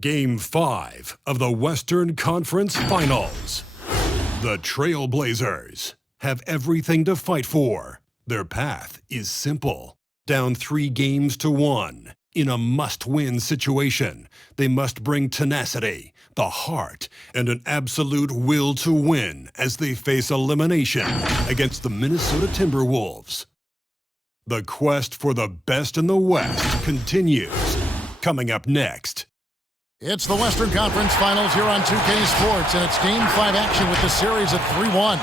Game 5 of the Western Conference Finals. The Trailblazers have everything to fight for. Their path is simple. Down 3-1 in a must-win situation, they must bring tenacity, the heart, and an absolute will to win as they face elimination against the Minnesota Timberwolves. The quest for the best in the West continues. Coming up next. It's the Western Conference Finals here on 2K Sports, and it's Game 5 action with the series at 3-1.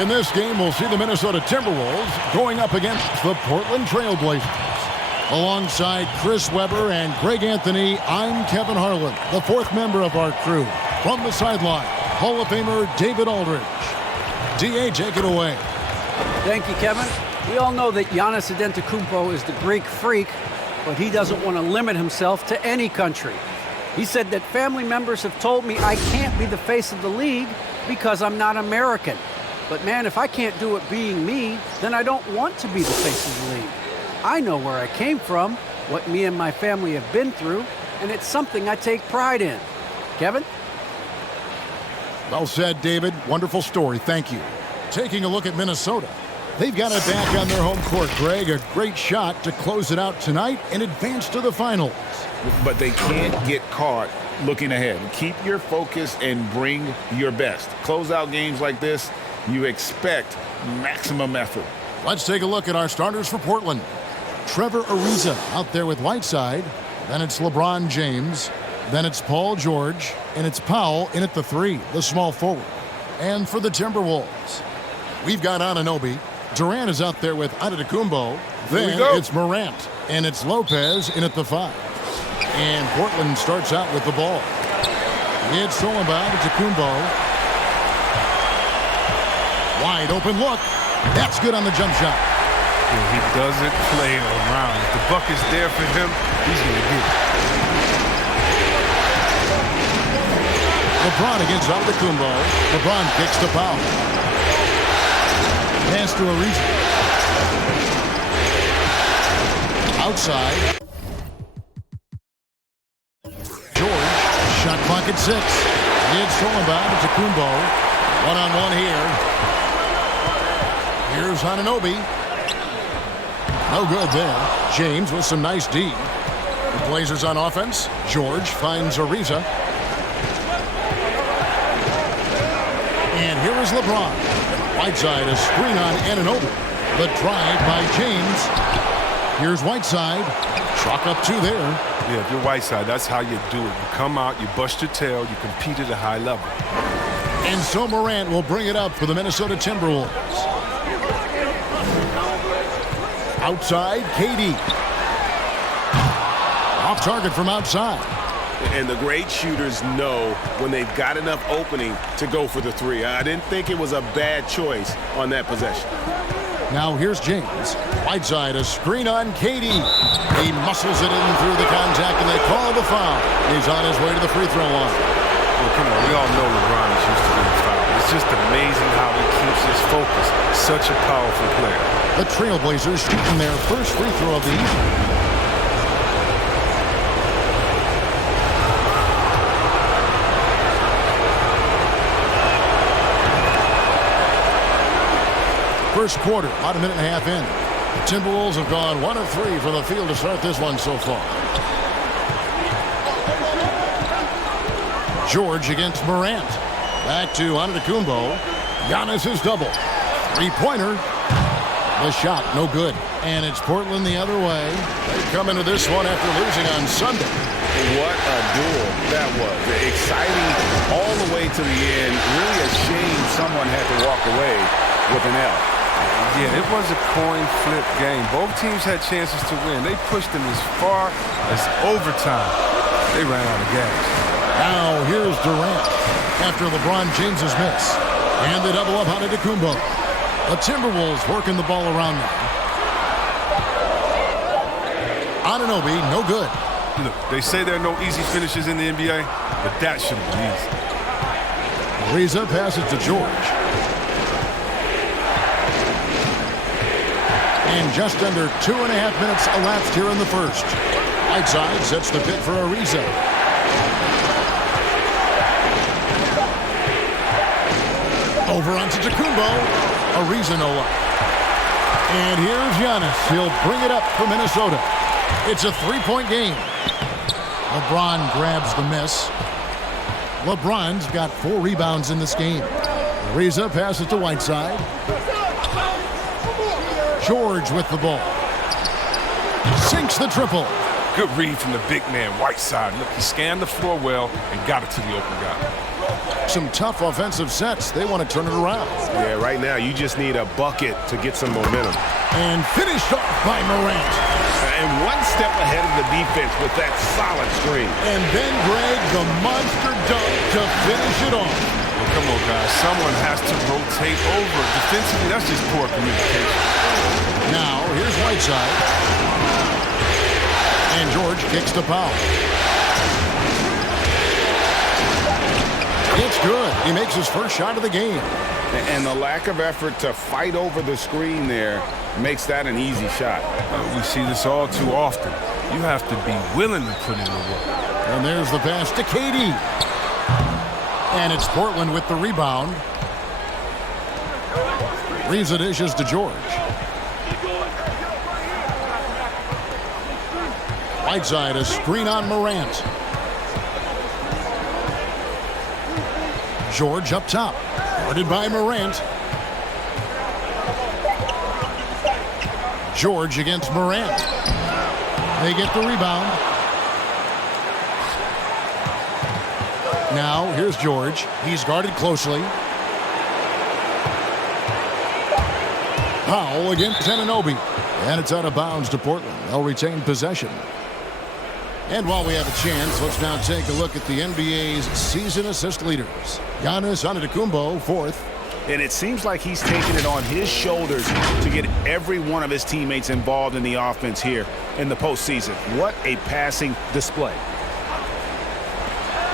In this game, we'll see the Minnesota Timberwolves going up against the Portland Trailblazers. Alongside Chris Webber and Greg Anthony, I'm Kevin Harlan, the fourth member of our crew. From the sideline, Hall of Famer David Aldridge. D.A., take it away. Thank you, Kevin. We all know that Giannis Antetokounmpo is the Greek freak, but he doesn't want to limit himself to any country. He said that family members have told me I can't be the face of the league because I'm not American. But man, if I can't do it being me, then I don't want to be the face of the league. I know where I came from, what me and my family have been through, and it's something I take pride in. Kevin? Well said, David. Wonderful story. Thank you. Taking a look at Minnesota. They've got it back on their home court, Greg. A great shot to close it out tonight and advance to the finals. But they can't get caught looking ahead. Keep your focus and bring your best. Close out games like this, you expect maximum effort. Let's take a look at our starters for Portland. Trevor Ariza out there with Whiteside. Then it's LeBron James. Then it's Paul George. And it's Powell in at the 3, the small forward. And for the Timberwolves, we've got Anunoby. Durant is out there with Antetokounmpo. Then it's Morant. And it's Lopez in at the 5. And Portland starts out with the ball. It's thrown by Antetokounmpo. Wide open look. That's good on the jump shot. Yeah, he doesn't play around. If the bucket's there for him, he's going to get it. LeBron against Antetokounmpo. LeBron kicks to Powell. Pass to Ariza. Outside. George. Shot clock at 6. It's thrown by Antetokounmpo. One-on-one here. Here's Anunoby. No good there. James with some nice D. The Blazers on offense. George finds Ariza. And here is LeBron. Whiteside, a screen on Anunoby. The drive by James. Here's Whiteside. Chalk up 2 there. Yeah, if you're Whiteside, that's how you do it. You come out, you bust your tail, you compete at a high level. And so Morant will bring it up for the Minnesota Timberwolves. Outside, KD. Off target from outside. And the great shooters know when they've got enough opening to go for the 3. I didn't think it was a bad choice on that possession. Now here's James. Whiteside, a screen on KD. He muscles it in through the contact, and they call the foul. He's on his way to the free throw line. Well, come on, we all know LeBron is used to being fouled. It's just amazing how he keeps his focus. Such a powerful player. The Trailblazers shooting their first free throw of the evening. First quarter, about a minute and a half in. The Timberwolves have gone 1 of 3 from the field to start this one so far. George against Morant. Back to Antetokounmpo. Giannis is double. Three-pointer. The shot, no good. And it's Portland the other way. They come into this one after losing on Sunday. What a duel that was. Exciting all the way to the end. Really a shame someone had to walk away with an L. Yeah, it was a coin flip game. Both teams had chances to win. They pushed them as far as overtime. They ran out of gas. Now here's Durant after LeBron James's miss. And they double up Antetokounmpo. The Timberwolves working the ball around them. Anunoby, no good. Look, they say there are no easy finishes in the NBA, but that should have been easy. Ariza passes to George. And just under 2.5 minutes elapsed here in the first. Whiteside sets the pick for Ariza. Over onto Tacumbo. Ariza no luck. And here's Giannis. He'll bring it up for Minnesota. It's a three-point game. LeBron grabs the miss. LeBron's got 4 rebounds in this game. Ariza passes to Whiteside. George with the ball. Sinks the triple. Good read from the big man, Whiteside. Look, he scanned the floor well and got it to the open guy. Some tough offensive sets. They want to turn it around. Yeah, right now you just need a bucket to get some momentum. And finished off by Morant. And one step ahead of the defense with that solid screen. And then Greg, the monster dunk to finish it off. Well, come on, guys. Someone has to rotate over. Defensively, that's just poor communication. Now, here's Whiteside. And George kicks the foul. It's good. He makes his first shot of the game. And the lack of effort to fight over the screen there makes that an easy shot. We see this all too often. You have to be willing to put in the work. And there's the pass to KD. And it's Portland with the rebound. Leaves the dishes to George. Whiteside, a screen on Morant. George up top. Guarded by Morant. George against Morant. They get the rebound. Now, here's George. He's guarded closely. Powell against Anunoby. And it's out of bounds to Portland. They'll retain possession. And while we have a chance, let's now take a look at the NBA's season assist leaders. Giannis Antetokounmpo, 4th. And it seems like he's taking it on his shoulders to get every one of his teammates involved in the offense here in the postseason. What a passing display.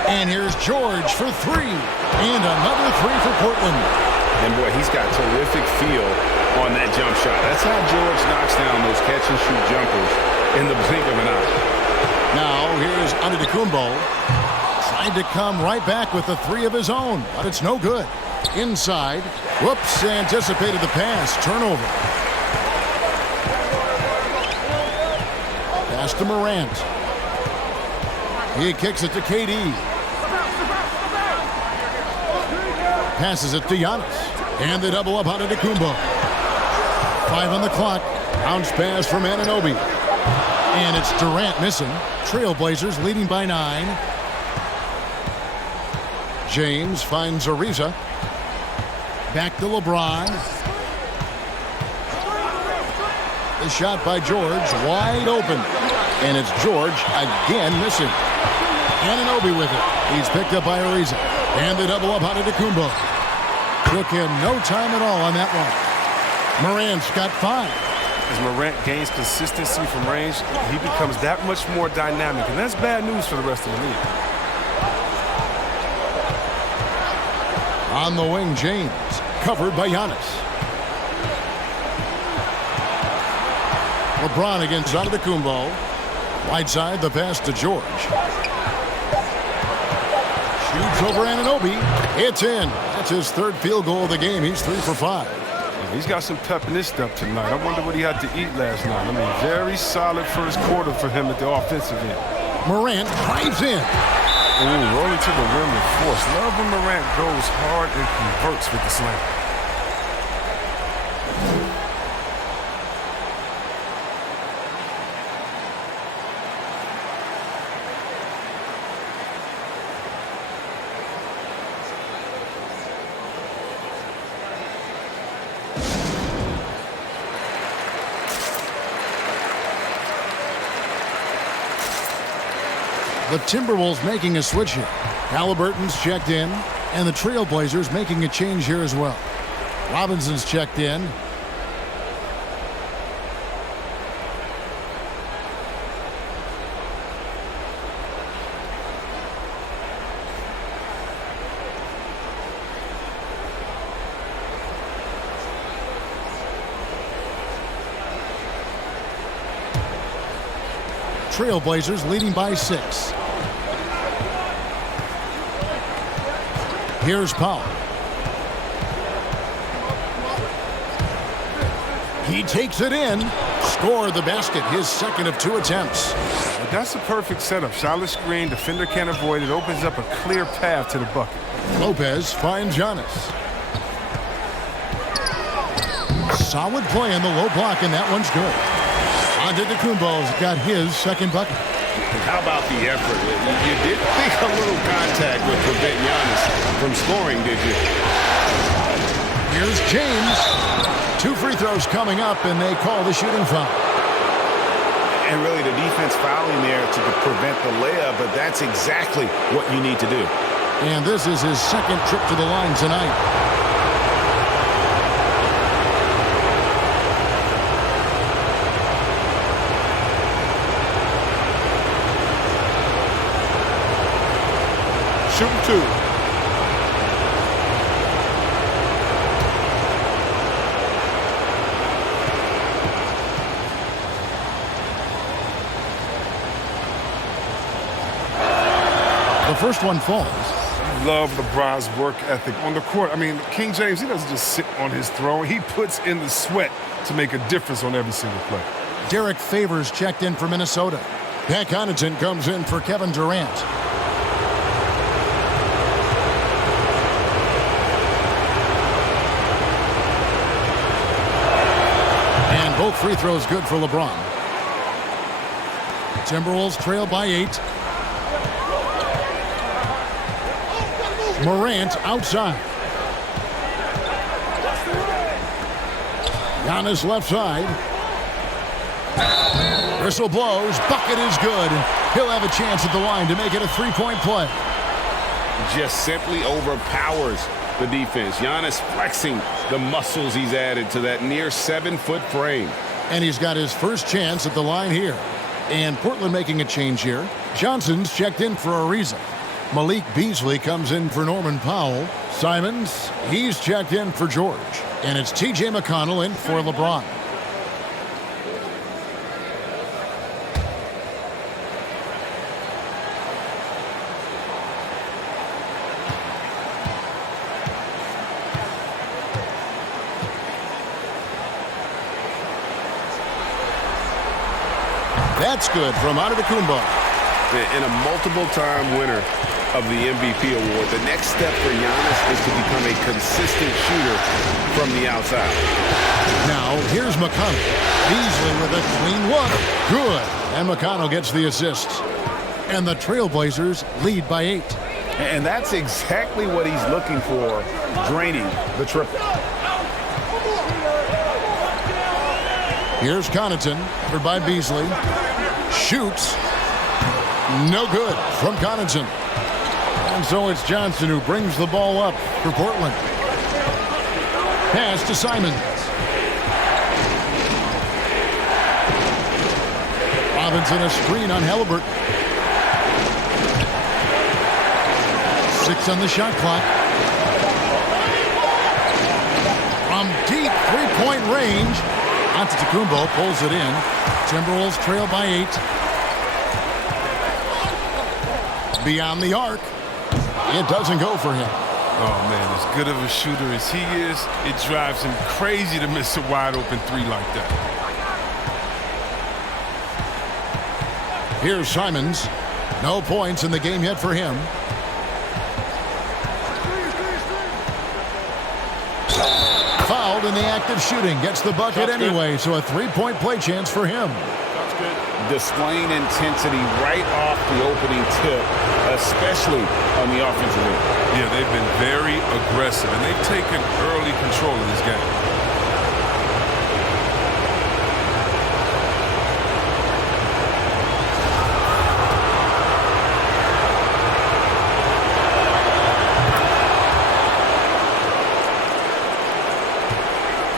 And here's George for 3. And another 3 for Portland. And boy, he's got terrific feel on that jump shot. That's how George knocks down those catch-and-shoot jumpers in the blink of an eye. Now, here's Antetokounmpo. Tried to come right back with a 3 of his own, but it's no good. Inside. Whoops, anticipated the pass. Turnover. Pass to Morant. He kicks it to KD. Passes it to Giannis. And they double up on Antetokounmpo. 5 on the clock. Bounce pass from Anunoby. And it's Durant missing. Trailblazers leading by 9. James finds Ariza. Back to LeBron. The shot by George, wide open. And it's George again missing. Anunoby with it. He's picked up by Ariza. And they double up on Antetokounmpo. Took him no time at all on that one. Morant's got 5. As Morant gains consistency from range, he becomes that much more dynamic. And that's bad news for the rest of the league. On the wing, James. Covered by Giannis. LeBron against Antetokounmpo. Whiteside, the pass to George. Shoots over Anunoby. It's in. That's his 3rd field goal of the game. He's 3 for 5. He's got some pep in his step tonight. I wonder what he had to eat last night. I mean, very solid first quarter for him at the offensive end. Morant drives in. Ooh, rolling to the rim with force. Love when Morant goes hard and converts with the slam. The Timberwolves making a switch here. Halliburton's checked in, and the Trailblazers making a change here as well. Robinson's checked in. Trailblazers leading by 6. Here's Powell. He takes it in. Score the basket, his second of 2 attempts. But that's a perfect setup. Shottless screen, defender can't avoid it, opens up a clear path to the bucket. Lopez finds Giannis. Solid play in the low block, and that one's good. Antetokounmpo's got his second bucket. How about the effort? You didn't think a little contact would prevent Giannis from scoring, did you? Here's James. 2 free throws coming up, and they call the shooting foul. And really the defense fouling there to prevent the layup, but that's exactly what you need to do. And this is his second trip to the line tonight. Shooting 2. The first one falls. Love LeBron's work ethic on the court. I mean, King James, he doesn't just sit on his throne. He puts in the sweat to make a difference on every single play. Derek Favors checked in for Minnesota. Pat Connaughton comes in for Kevin Durant. And both free throws good for LeBron. Timberwolves trail by 8. Morant outside. Giannis left side. Whistle blows. Bucket is good. And he'll have a chance at the line to make it a 3-point play. Just simply overpowers the defense. Giannis flexing the muscles he's added to that near 7-foot frame. And he's got his first chance at the line here. And Portland making a change here. Johnson's checked in for Ariza. Malik Beasley comes in for Norman Powell. Simons, he's checked in for George. And it's T.J. McConnell in for LeBron. That's good from Antetokounmpo. And a multiple-time winner of the MVP award. The next step for Giannis is to become a consistent shooter from the outside. Now, here's McConnell. Beasley with a clean look. Good. And McConnell gets the assist. And the Trailblazers lead by 8. And that's exactly what he's looking for, draining the triple. Here's Connaughton, covered by Beasley. Shoots. No good from Connaughton. And so it's Johnson who brings the ball up for Portland. Pass to Simons. Robinson a screen on Halliburton. 6 on the shot clock. From deep three-point range, Antetokounmpo pulls it in. Timberwolves trail by 8. Beyond the arc. It doesn't go for him. Oh, man, as good of a shooter as he is, it drives him crazy to miss a wide-open 3 like that. Here's Simons. No points in the game yet for him. Fouled in the act of shooting. Gets the bucket anyway, so a 3-point play chance for him. Displaying intensity right off the opening tip, especially on the offensive end. Yeah, they've been very aggressive, and they've taken early control of this game.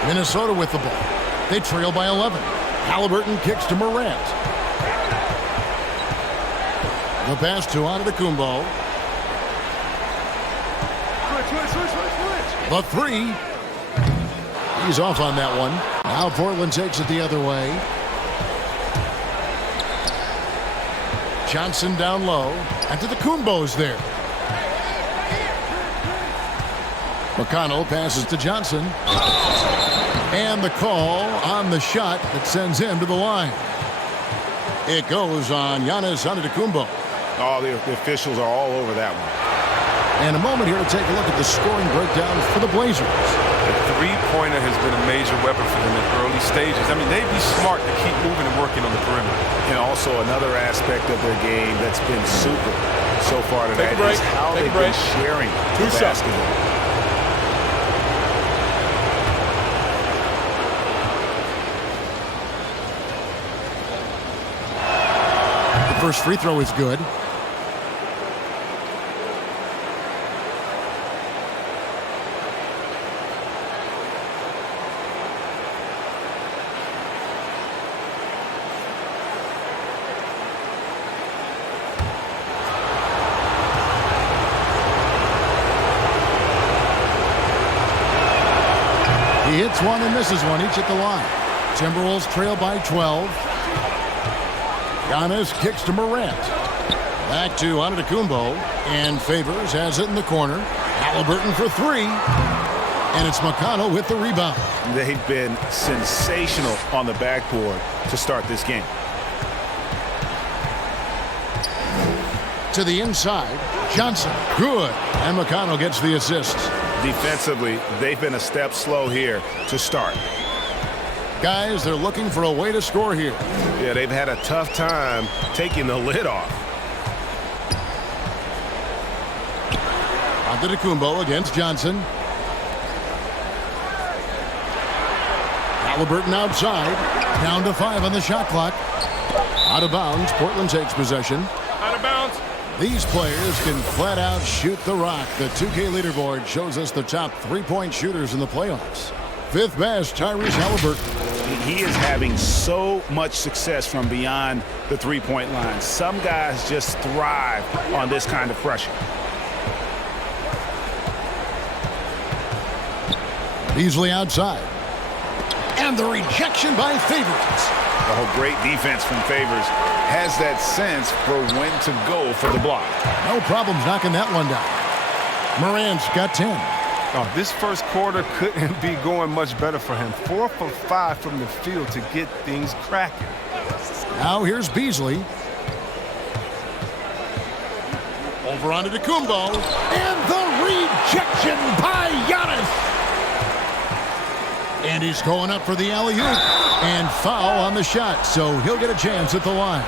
Minnesota with the ball. They trail by 11. Halliburton kicks to Morant. The pass to Antetokounmpo. The 3. He's off on that one. Now Portland takes it the other way. Johnson down low. And to the Kumbos there. McConnell passes to Johnson. And the call on the shot that sends him to the line. It goes on Giannis Antetokounmpo. Oh, the officials are all over that one. And a moment here to take a look at the scoring breakdown for the Blazers. The three-pointer has been a major weapon for them in early stages. I mean, they'd be smart to keep moving and working on the perimeter. And also another aspect of their game that's been super so far today is how they've been sharing the basketball. The first free throw is good. He hits one and misses one, each at the line. Timberwolves trail by 12. Giannis kicks to Morant. Back to Antetokounmpo. And Favors has it in the corner. Halliburton for three. And it's McConnell with the rebound. They've been sensational on the backboard to start this game. To the inside. Johnson. Good. And McConnell gets the assist. Defensively, they've been a step slow here to start. Guys, they're looking for a way to score here. Yeah, they've had a tough time taking the lid off. Antetokounmpo against Johnson. Halliburton outside. Down to 5 on the shot clock. Out of bounds. Portland takes possession. Out of bounds. These players can flat out shoot the rock. The 2K leaderboard shows us the top three-point shooters in the playoffs. Fifth best, Tyrese Halliburton. He is having so much success from beyond the three-point line. Some guys just thrive on this kind of pressure. Beasley outside. And the rejection by Favors. Oh, great defense from Favors. Has that sense for when to go for the block. No problems knocking that one down. Morant's got 10. Oh, this first quarter couldn't be going much better for him. 4 for 5 from the field to get things cracking. Now here's Beasley. Over onto Antetokounmpo. And the rejection by Giannis. And he's going up for the alley-oop. And foul on the shot, so he'll get a chance at the line.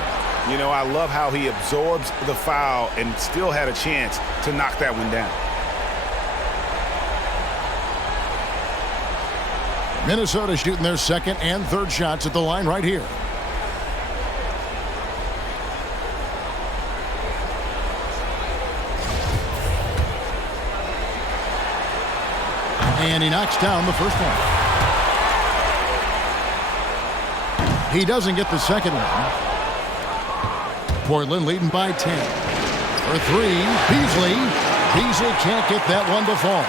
You know, I love how he absorbs the foul and still had a chance to knock that one down. Minnesota shooting their second and third shots at the line right here. And he knocks down the first one. He doesn't get the second one. Portland leading by 10. For three, Beasley. Beasley can't get that one to fall.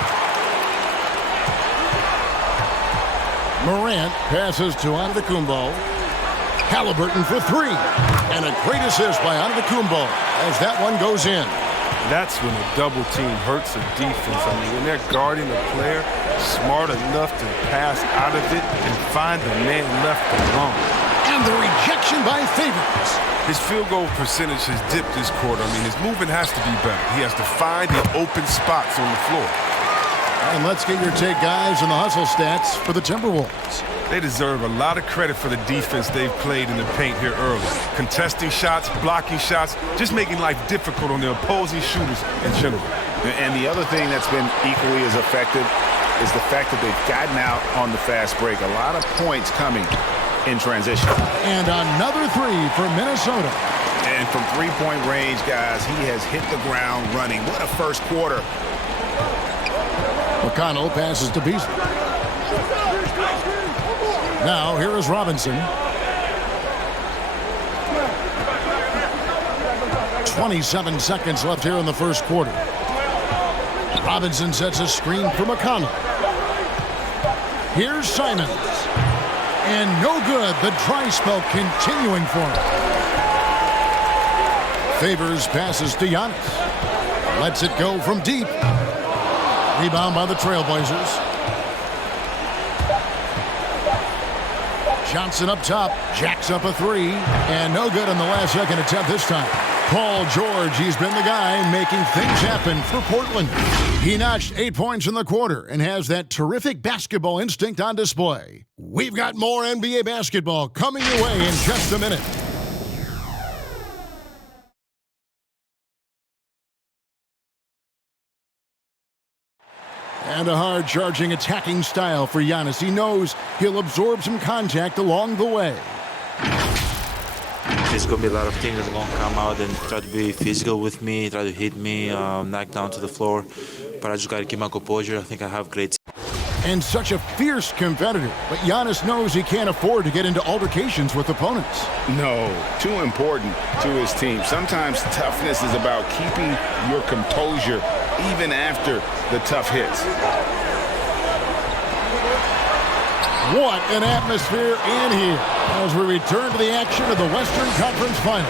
Morant passes to Antetokounmpo. Halliburton for three. And a great assist by Antetokounmpo as that one goes in. That's when a double team hurts a defense. I mean, when they're guarding a player smart enough to pass out of it and find the man left alone. And the rejection by Favors. His field goal percentage has dipped this quarter. I mean, his movement has to be better. He has to find the open spots on the floor. And let's get your take, guys, on the hustle stats for the Timberwolves. They deserve a lot of credit for the defense they've played in the paint here early. Contesting shots, blocking shots, just making life difficult on the opposing shooters in general. And the other thing that's been equally as effective is the fact that they've gotten out on the fast break. A lot of points coming in transition. And another three for Minnesota. And from three-point range, guys, he has hit the ground running. What a first quarter. McConnell passes to Beasley. Now here is Robinson. 27 seconds left here in the first quarter. Robinson sets a screen for McConnell. Here's Simons. And no good. The dry spell continuing for him. Favors passes to Giannis. Lets it go from deep. Rebound by the Trailblazers. Johnson up top, jacks up a three, and no good on the last second attempt this time. Paul George, he's been the guy making things happen for Portland. He notched 8 points in the quarter and has that terrific basketball instinct on display. We've got more NBA basketball coming your way in just a minute. And a hard-charging attacking style for Giannis. He knows he'll absorb some contact along the way. There's going to be a lot of teams that are going to come out and try to be physical with me, try to hit me, knock down to the floor. But I just got to keep my composure. I think I have great. And such a fierce competitor. But Giannis knows he can't afford to get into altercations with opponents. No, too important to his team. Sometimes toughness is about keeping your composure even after the tough hits. What an atmosphere in here as we return to the action of the Western Conference Final.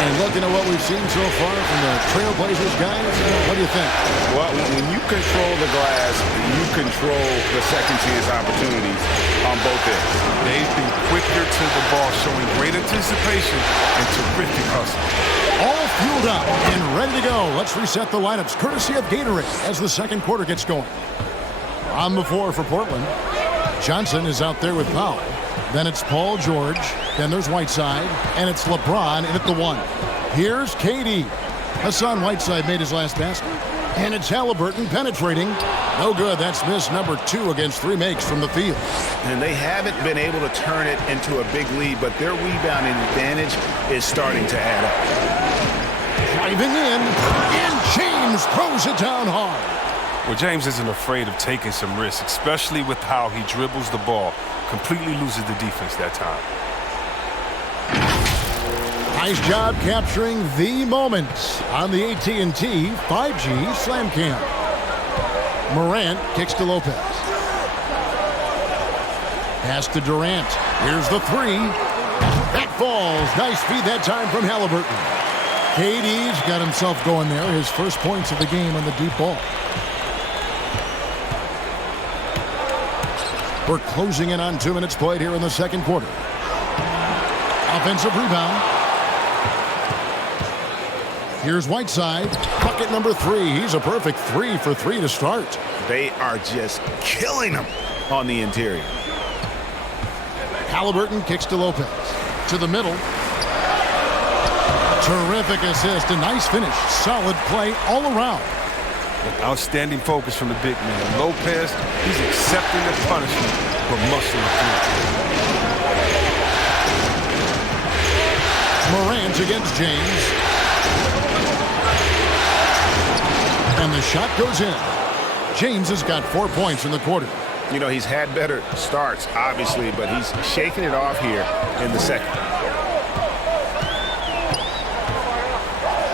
And looking at what we've seen so far from the Trailblazers guys, what do you think? Well, when you control the glass, you control the second chance opportunities on both ends. They've been quicker to the ball, showing great anticipation and terrific hustle. All fueled up and ready to go. Let's reset the lineups courtesy of Gatorade as the second quarter gets going. On the floor for Portland, Johnson is out there with Powell. Then it's Paul George. Then there's Whiteside. And it's LeBron in at the one. Here's KD. Hassan Whiteside made his last basket. And it's Halliburton penetrating. No good. That's miss number 2 against 3 makes from the field. And they haven't been able to turn it into a big lead, but their rebounding advantage is starting to add up. Driving in. And James throws it down hard. Well, James isn't afraid of taking some risks, especially with how he dribbles the ball. Completely loses the defense that time. Nice job capturing the moment on the AT&T 5G Slam Cam. Morant kicks to Lopez. Pass to Durant. Here's the three. That falls. Nice feed that time from Halliburton. KD's got himself going there. His first points of the game on the deep ball. We're closing in on 2 minutes played here in the second quarter. Offensive rebound. Here's Whiteside. Bucket number 3. He's a perfect 3 for 3 to start. They are just killing them on the interior. Halliburton kicks to Lopez. To the middle. Terrific assist. A nice finish. Solid play all around. Outstanding focus from the big man. Lopez, he's accepting the punishment for muscling through. Morant against James. And the shot goes in. James has got 4 points in the quarter. You know, he's had better starts, obviously, but he's shaking it off here in the second.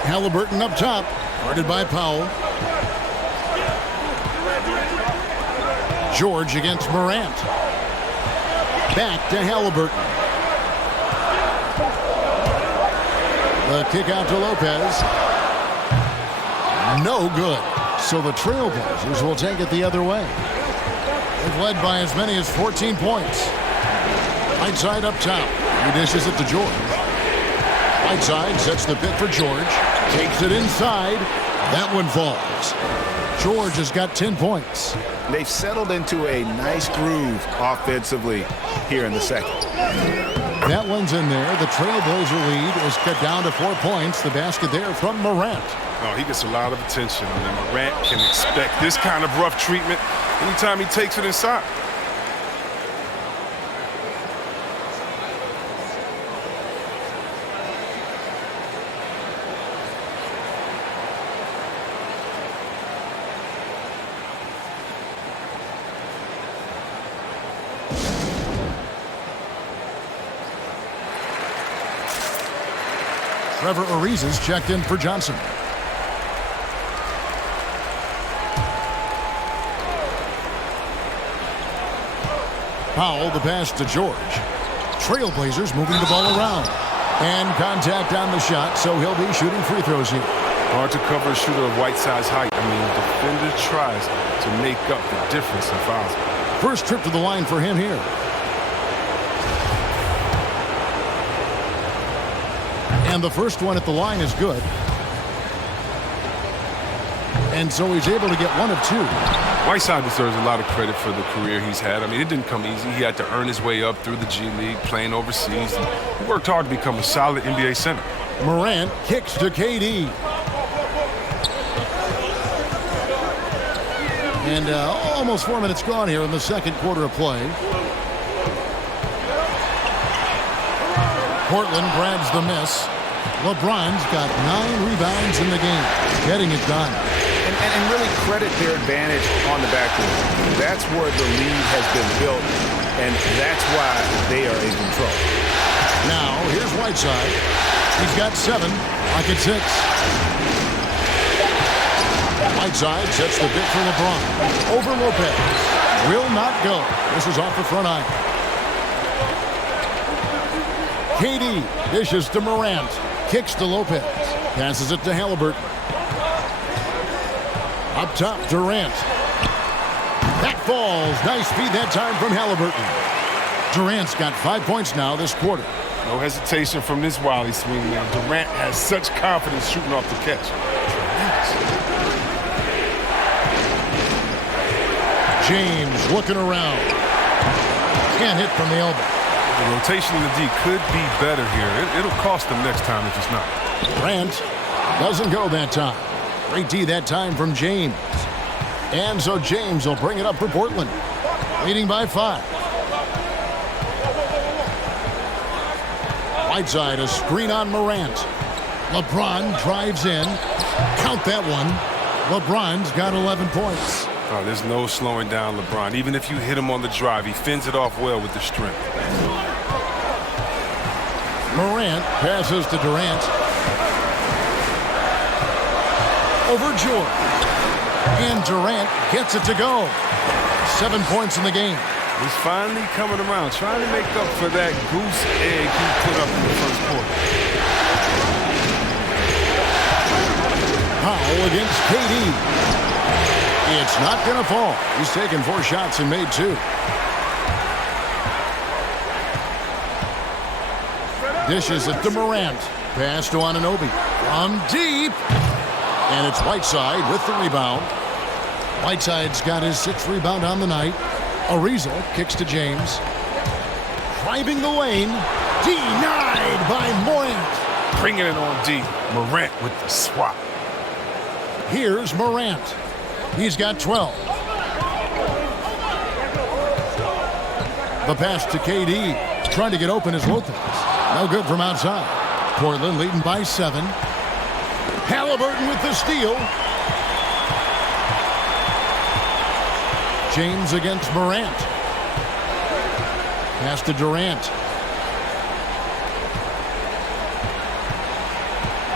Halliburton up top, guarded by Powell. George against Morant. Back to Halliburton. The kick out to Lopez. No good. So the Trailblazers will take it the other way. They've led by as many as 14 points. Whiteside up top. He dishes it to George. Whiteside sets the pick for George. Takes it inside. That one falls. George has got 10 points. They've settled into a nice groove offensively here in the second. That one's in there. The Trailblazer lead is cut down to 4 points. The basket there from Morant. Oh, he gets a lot of attention. I mean, Morant can expect this kind of rough treatment anytime he takes it inside. Trevor Ariza's checked in for Johnson. Powell, the pass to George. Trailblazers moving the ball around. And contact on the shot, so he'll be shooting free throws here. Hard to cover a shooter of Whiteside's height. I mean, defender tries to make up the difference in fouls. First trip to the line for him here. And the first one at the line is good. And so he's able to get 1 of 2. Whiteside deserves a lot of credit for the career he's had. I mean, it didn't come easy. He had to earn his way up through the G League, playing overseas. And he worked hard to become a solid NBA center. Morant kicks to KD. And almost 4 minutes gone here in the second quarter of play. Portland grabs the miss. LeBron's got 9 rebounds in the game, getting it done. And really credit their advantage on the backcourt. That's where the lead has been built, and that's why they are in control. Now, here's Whiteside. He's got 7, pocket 6. Whiteside sets the bit for LeBron. Over Lopez. Will not go. This is off the front iron. KD dishes to Morant. Kicks to Lopez. Passes it to Halliburton. Up top, Durant. That falls. Nice feed that time from Halliburton. Durant's got 5 points now this quarter. No hesitation from this wily swingman. Durant has such confidence shooting off the catch. James looking around. Can't hit from the elbow. The rotation in the D could be better here. It'll cost them next time if it's not. Durant doesn't go that time. Great D that time from James. And so James will bring it up for Portland. Leading by 5. Whiteside, a screen on Morant. LeBron drives in. Count that one. LeBron's got 11 points. Oh, there's no slowing down LeBron. Even if you hit him on the drive, he fends it off well with the strength. Morant passes to Durant. Over George. And Durant gets it to go. 7 points in the game. He's finally coming around, trying to make up for that goose egg he put up in the first quarter. Powell against KD. It's not going to fall. He's taken 4 shots and made 2. Dishes it to Morant. Pass to Anunoby. From deep. And it's Whiteside with the rebound. Whiteside's got his 6th rebound on the night. Ariza kicks to James. Driving the lane. Denied by Morant. Bringing it on D. Morant with the swap. Here's Morant. He's got 12. The pass to KD. Trying to get open is Lopez. No good from outside. Portland leading by 7. Halliburton with the steal. James against Morant. Pass to Durant.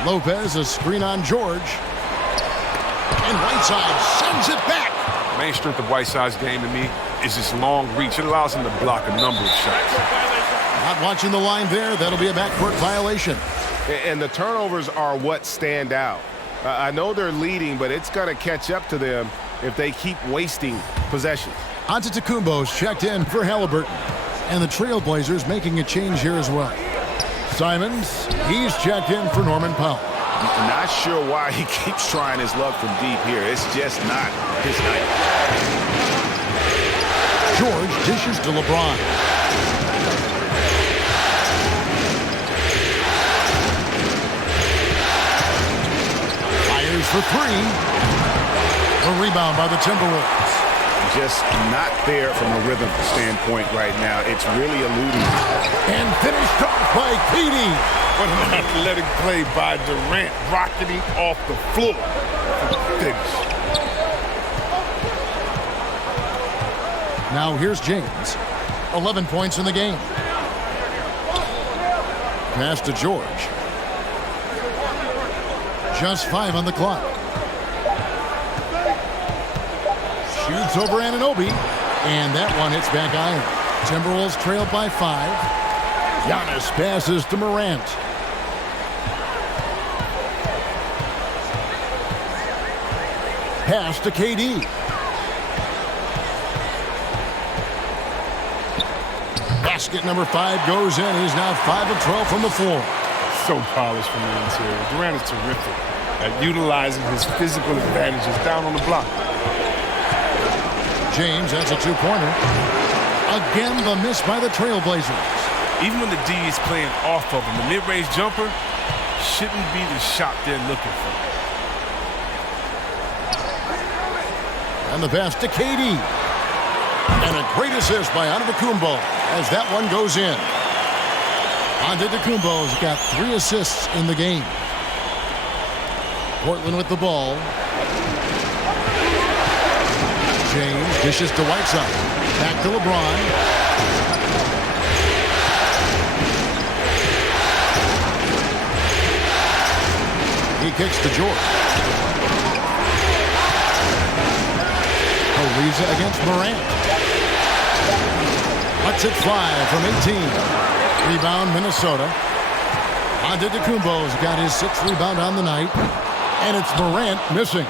Lopez, a screen on George. And Whiteside sends it back. Main strength of Whiteside's game to me is his long reach. It allows him to block a number of shots. Not watching the line there. That'll be a backcourt violation. And the turnovers are what stand out. I know they're leading, but it's going to catch up to them if they keep wasting possessions. Antetokounmpo's checked in for Halliburton. And the Trailblazers making a change here as well. Simons, he's checked in for Norman Powell. Not sure why he keeps trying his luck from deep here. It's just not his night. George dishes to LeBron. Fires for 3. A rebound by the Timberwolves. Just not there from a rhythm standpoint right now. It's really eluding. And finished off by KD. What an athletic play by Durant, rocketing off the floor. Finish. Now here's James. 11 points in the game. Pass to George. Just 5 on the clock. Shoots over Anunoby. And that one hits back iron. Timberwolves trailed by 5. Giannis passes to Morant. Pass to KD. Basket number 5 goes in. He's now 5 of 12 from the floor. So polished from the interior. Durant is terrific at utilizing his physical advantages down on the block. James has a two-pointer. Again, the miss by the Trailblazers. Even when the D is playing off of him, the mid-range jumper shouldn't be the shot they're looking for. And the pass to KD. And a great assist by Antetokounmpo as that one goes in. Antetokounmpo's got 3 assists in the game. Portland with the ball. James dishes to Whiteside. Back to LeBron. He kicks to George. Ariza against Morant. Lets it fly from 18. Rebound, Minnesota. Antetokounmpo's got his 6th rebound on the night. And it's Morant missing.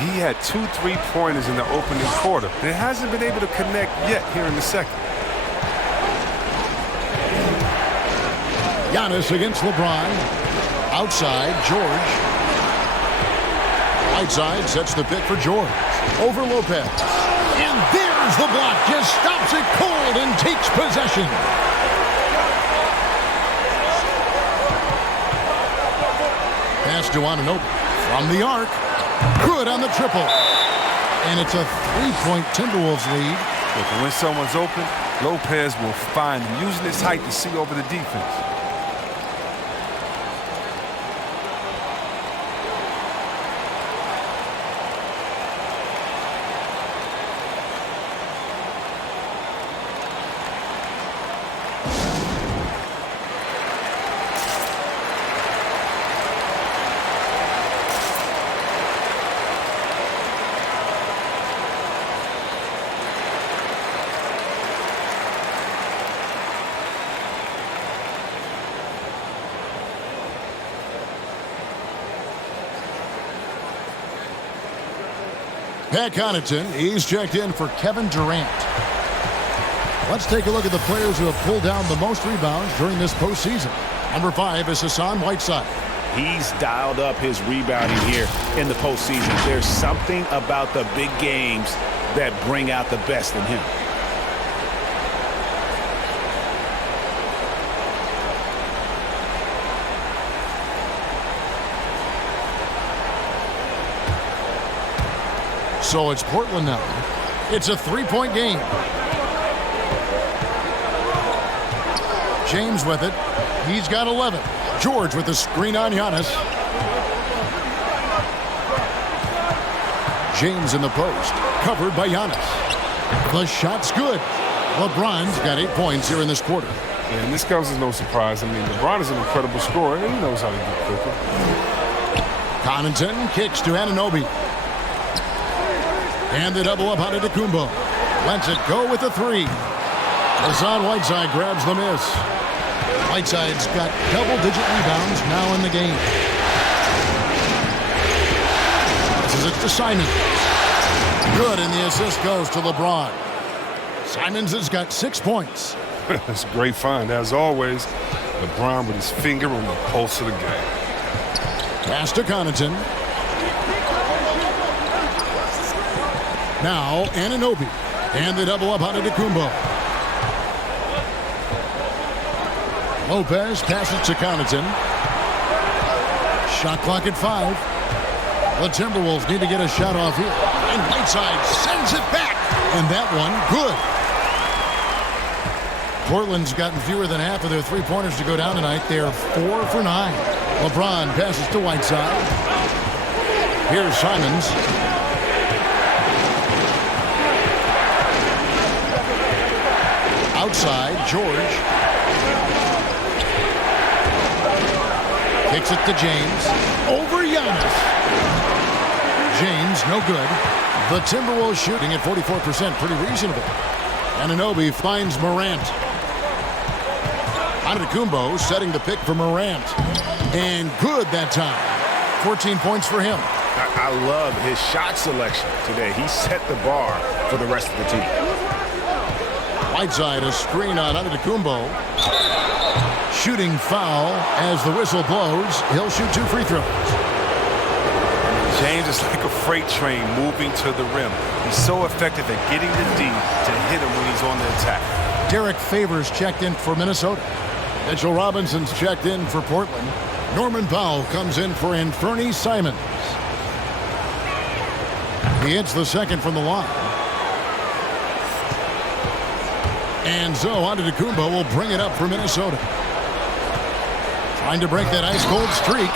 He had 2 3-pointers in the opening quarter. He hasn't been able to connect yet here in the second. Giannis against LeBron. Outside, George. Whiteside sets the pick for George. Over Lopez. And there's the block. Just stops it cold and takes possession. Pass to Anunoby. From the arc. Good on the triple. And it's a 3-point Timberwolves lead. Look, when someone's open, Lopez will find him, using his height to see over the defense. Pat Connaughton, he's checked in for Kevin Durant. Let's take a look at the players who have pulled down the most rebounds during this postseason. Number 5 is Hassan Whiteside. He's dialed up his rebounding here in the postseason. There's something about the big games that bring out the best in him. So it's Portland now. It's a 3-point game. James with it. He's got 11. George with the screen on Giannis. James in the post. Covered by Giannis. The shot's good. LeBron's got 8 points here in this quarter. Yeah, and this comes as no surprise. I mean, LeBron is an incredible scorer, and he knows how to get cooking. Connaughton kicks to Anunoby. And the double up on Antetokounmpo. Lets it go with the 3. Hassan Whiteside grabs the miss. Whiteside's got double-digit rebounds now in the game. Passes it to Simon. Good, and the assist goes to LeBron. Simons has got 6 points. That's a great find, as always. LeBron with his finger on the pulse of the game. Pass to Connaughton. Now, Anunoby. And the double up on Antetokounmpo. Lopez passes to Connaughton. Shot clock at 5. The Timberwolves need to get a shot off here. And Whiteside sends it back. And that one, good. Portland's gotten fewer than half of their 3-pointers to go down tonight. They're 4 for 9. LeBron passes to Whiteside. Here's Simons. Outside, George. Kicks it to James. Over Giannis. James, no good. The Timberwolves shooting at 44%, pretty reasonable. Anunoby finds Morant. Antetokounmpo setting the pick for Morant. And good that time. 14 points for him. I love his shot selection today. He set the bar for the rest of the team. Whiteside, a screen on Antetokounmpo. Shooting foul as the whistle blows. He'll shoot 2 free throws. James is like a freight train moving to the rim. He's so effective at getting the D to hit him when he's on the attack. Derek Favors checked in for Minnesota. Mitchell Robinson's checked in for Portland. Norman Powell comes in for Anthony Simons. He hits the second from the line. And so Antetokounmpo will bring it up for Minnesota. Trying to break that ice-cold streak.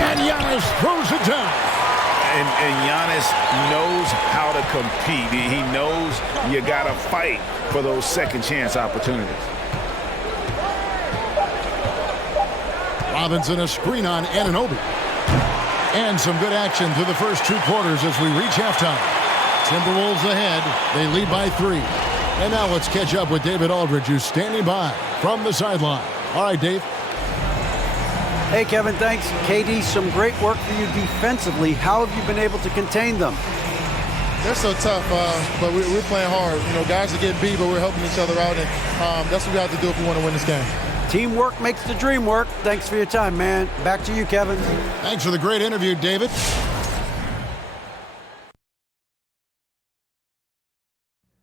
And Giannis throws it down. And Giannis knows how to compete. He knows you got to fight for those second chance opportunities. Robinson a screen on Anunoby. And some good action through the first 2 quarters as we reach halftime. Timberwolves ahead. They lead by 3. And now let's catch up with David Aldridge, who's standing by from the sideline. All right, Dave. Hey, Kevin, thanks. KD, some great work for you defensively. How have you been able to contain them? They're so tough, but we're playing hard. You know, guys are getting beat, but we're helping each other out, and that's what we have to do if we want to win this game. Teamwork makes the dream work. Thanks for your time, man. Back to you, Kevin. Thanks for the great interview, David.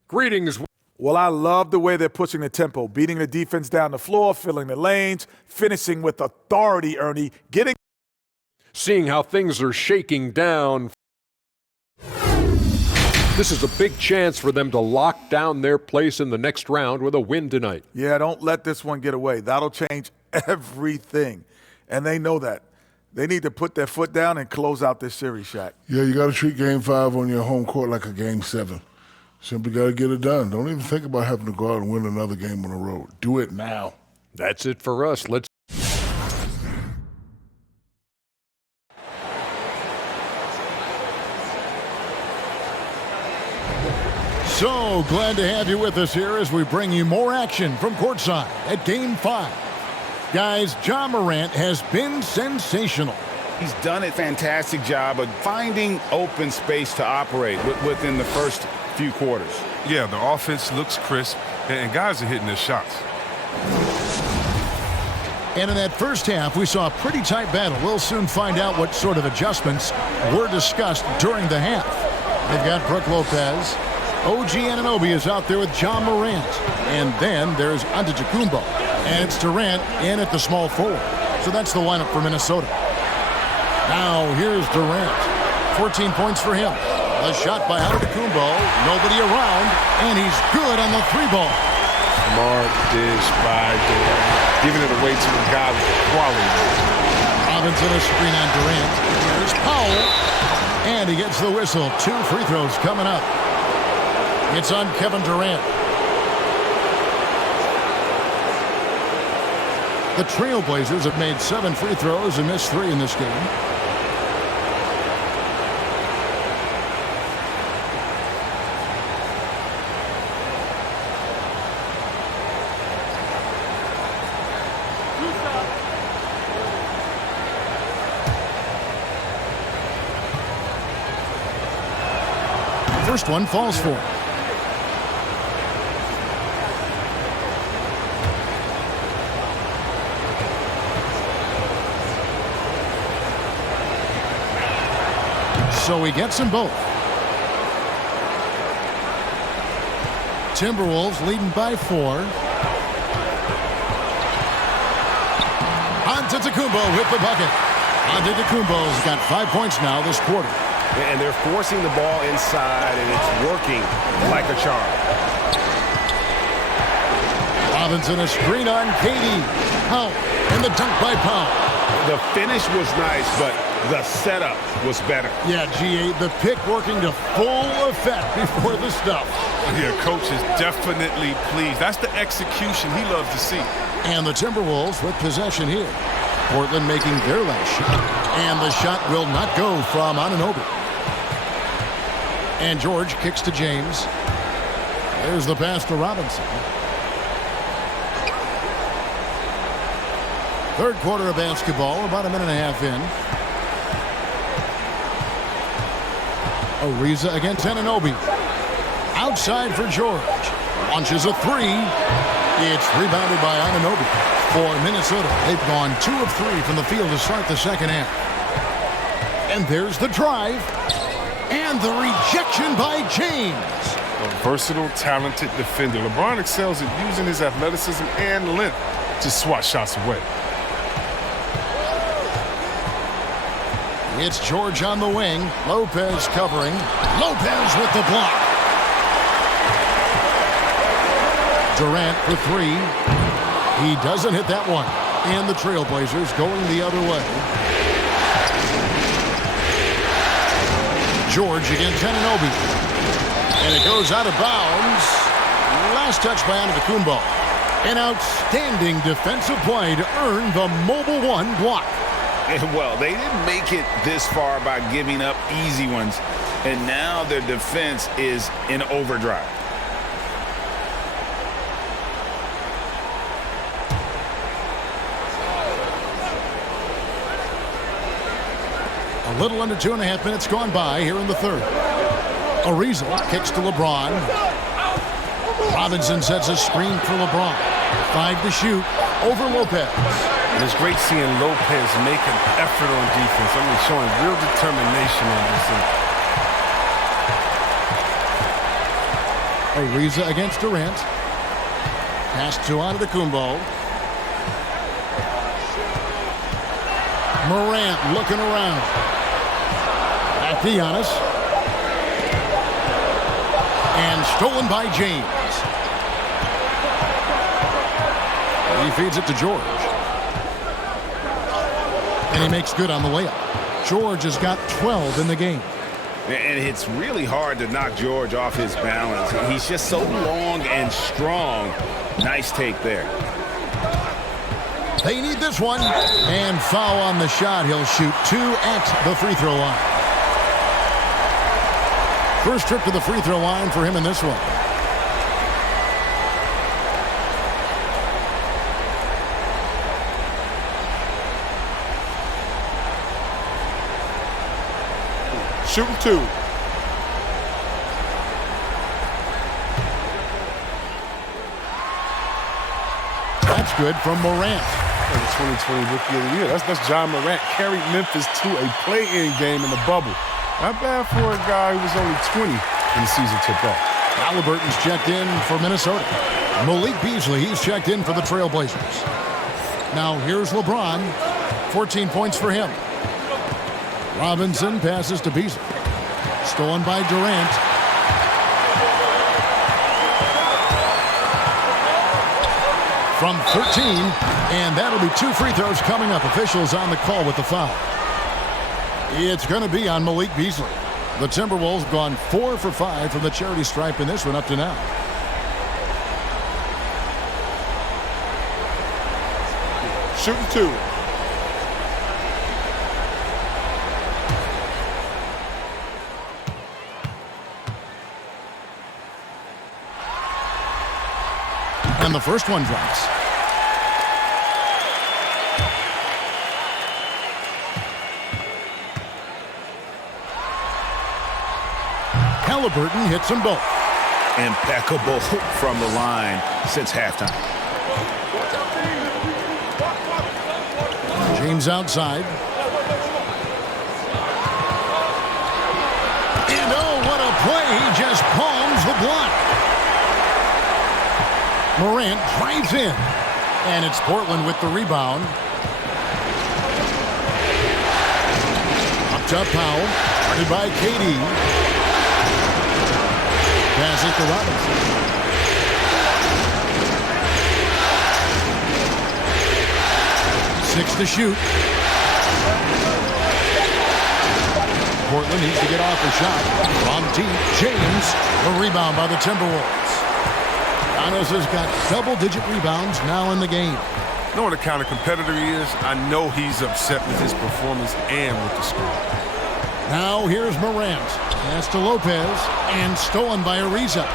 Greetings. Well, I love the way they're pushing the tempo, beating the defense down the floor, filling the lanes, finishing with authority, Ernie, seeing how things are shaking down. This is a big chance for them to lock down their place in the next round with a win tonight. Yeah, don't let this one get away. That'll change everything, and they know that. They need to put their foot down and close out this series, Shaq. Yeah, you got to treat Game 5 on your home court like a Game 7. Simply got to get it done. Don't even think about having to go out and win another game on the road. Do it now. That's it for us. Let's. So glad to have you with us here as we bring you more action from courtside at Game 5. Guys, Ja Morant has been sensational. He's done a fantastic job of finding open space to operate within the first few quarters. Yeah, the offense looks crisp, and guys are hitting their shots. And in that first half, we saw a pretty tight battle. We'll soon find out what sort of adjustments were discussed during the half. They've got Brook Lopez. OG Anunoby is out there with Ja Morant. And then there's Antetokounmpo. And it's Durant in at the small forward. So that's the lineup for Minnesota. Now here's Durant. 14 points for him. A shot by Antetokounmpo. Nobody around. And he's good on the 3-ball. Smart dish by Durant. Giving it away to a guy with quality. Robinson a screen on Durant. Here's Powell. And he gets the whistle. 2 free throws coming up. It's on Kevin Durant. The Trailblazers have made 7 free throws and missed 3 in this game. First one falls for him. So he gets them both. Timberwolves leading by 4. Antetokounmpo with the bucket. Antetokounmpo's got 5 points now this quarter. And they're forcing the ball inside, and it's working like a charm. Robinson a screen on KD. Powell and the dunk by Powell. The finish was nice, but the setup was better. Yeah, G8, the pick working to full effect before the stuff. Yeah, coach is definitely pleased. That's the execution he loves to see. And the Timberwolves with possession here. Portland making their last shot. And the shot will not go from Anunoby. And George kicks to James. There's the pass to Robinson. Third quarter of basketball, about a minute and a half in. Ariza against Anunoby. Outside for George. Launches a three. It's rebounded by Anunoby. For Minnesota, they've gone 2 of 3 from the field to start the second half. And there's the drive. And the rejection by James. A versatile, talented defender. LeBron excels at using his athleticism and length to swat shots away. It's George on the wing. Lopez covering. Lopez with the block. Durant for 3. He doesn't hit that one. And the Trailblazers going the other way. George against Anunoby. And it goes out of bounds. Last touch by Antetokounmpo. An outstanding defensive play to earn the Mobile One block. Well, they didn't make it this far by giving up easy ones. And now their defense is in overdrive. A little under 2.5 minutes gone by here in the third. Ariza kicks to LeBron. Robinson sets a screen for LeBron. 5 to shoot over Lopez. And it's great seeing Lopez make an effort on defense. I mean, showing real determination on this. Ariza against Durant. Pass to Antetokounmpo. Morant looking around. Back to Giannis. And stolen by James. He feeds it to George. And he makes good on the layup. George has got 12 in the game. And it's really hard to knock George off his balance. He's just so long and strong. Nice take there. They need this one. And foul on the shot. He'll shoot 2 at the free throw line. First trip to the free throw line for him in this one. Shooting 2. That's good from Morant. The 2020 Rookie of the Year. That's John Morant. Carried Memphis to a play-in game in the bubble. Not bad for a guy who was only 20 when the season tipped off. Halliburton's checked in for Minnesota. Malik Beasley, he's checked in for the Trailblazers. Now here's LeBron. 14 points for him. Robinson passes to Beasley. Stolen by Durant. From 13, and that'll be 2 free throws coming up. Officials on the call with the foul. It's going to be on Malik Beasley. The Timberwolves gone 4 for 5 from the charity stripe in this one up to now. Shooting 2. And the first one drops. Halliburton hits them both. Impeccable from the line since halftime. James outside. And oh, what a play. He just palms the block. Morant drives in. And it's Portland with the rebound. Up top Powell. Guarded by KD. Passes to Robinson. Six to shoot. Portland needs to get off the shot. From deep, James. The rebound by the Timberwolves. Giannis has got double-digit rebounds now in the game. Knowing the kind of competitor he is, I know he's upset with his performance and with the score. Now here's Morant. Pass to Lopez. And stolen by Ariza.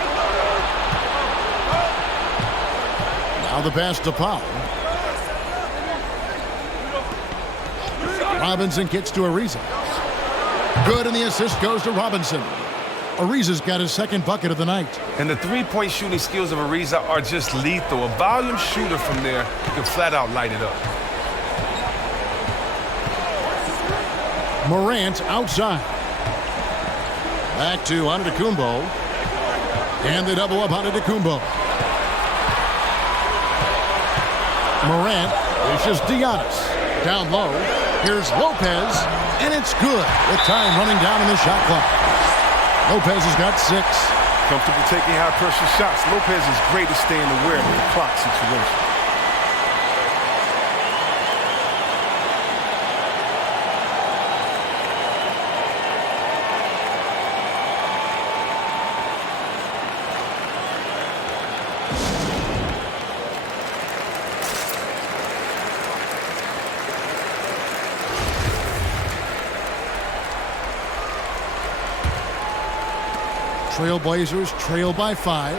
Now the pass to Powell. Robinson kicks to Ariza. Good, and the assist goes to Robinson. Ariza's got his second bucket of the night. And the three-point shooting skills of Ariza are just lethal. A volume shooter from there can flat out light it up. Morant outside. Back to Antetokounmpo. And they double up Antetokounmpo. Morant dishes Giannis. Down low. Here's Lopez. And it's good with time running down in the shot clock. Lopez has got 6. Comfortable taking high-pressure shots. Lopez is great at staying aware of the clock situation. Trailblazers trail by 5.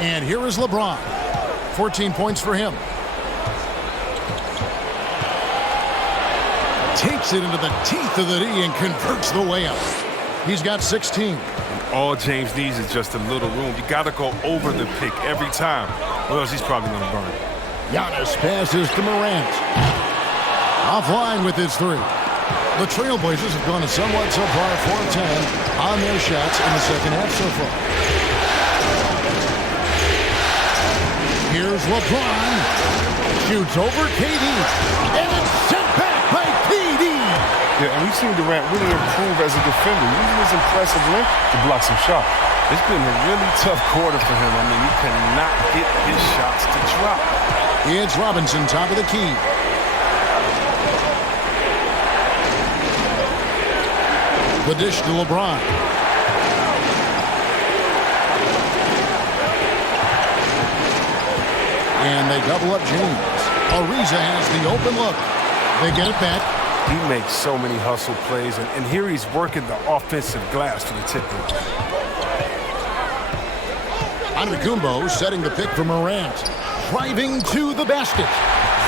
And here is LeBron. 14 points for him. Takes it into the teeth of the D and converts the layup. He's got 16. All James needs is just a little room. You got to go over the pick every time, or else he's probably going to burn it. Giannis passes to Morant. Offline with his 3. The Trailblazers have gone somewhat so far 4 of 10 on their shots in the second half so far. Here's LeBron. Shoots over KD. And it's sent back by KD. Yeah, and we've seen Durant really improve as a defender. Using his impressive length to block some shots. It's been a really tough quarter for him. I mean, he cannot get his shots to drop. It's Robinson, top of the key. The dish to LeBron. And they double up James. Ariza has the open look. They get it back. He makes so many hustle plays, and here he's working the offensive glass for the tip-in. Antetokounmpo setting the pick for Morant. Driving to the basket.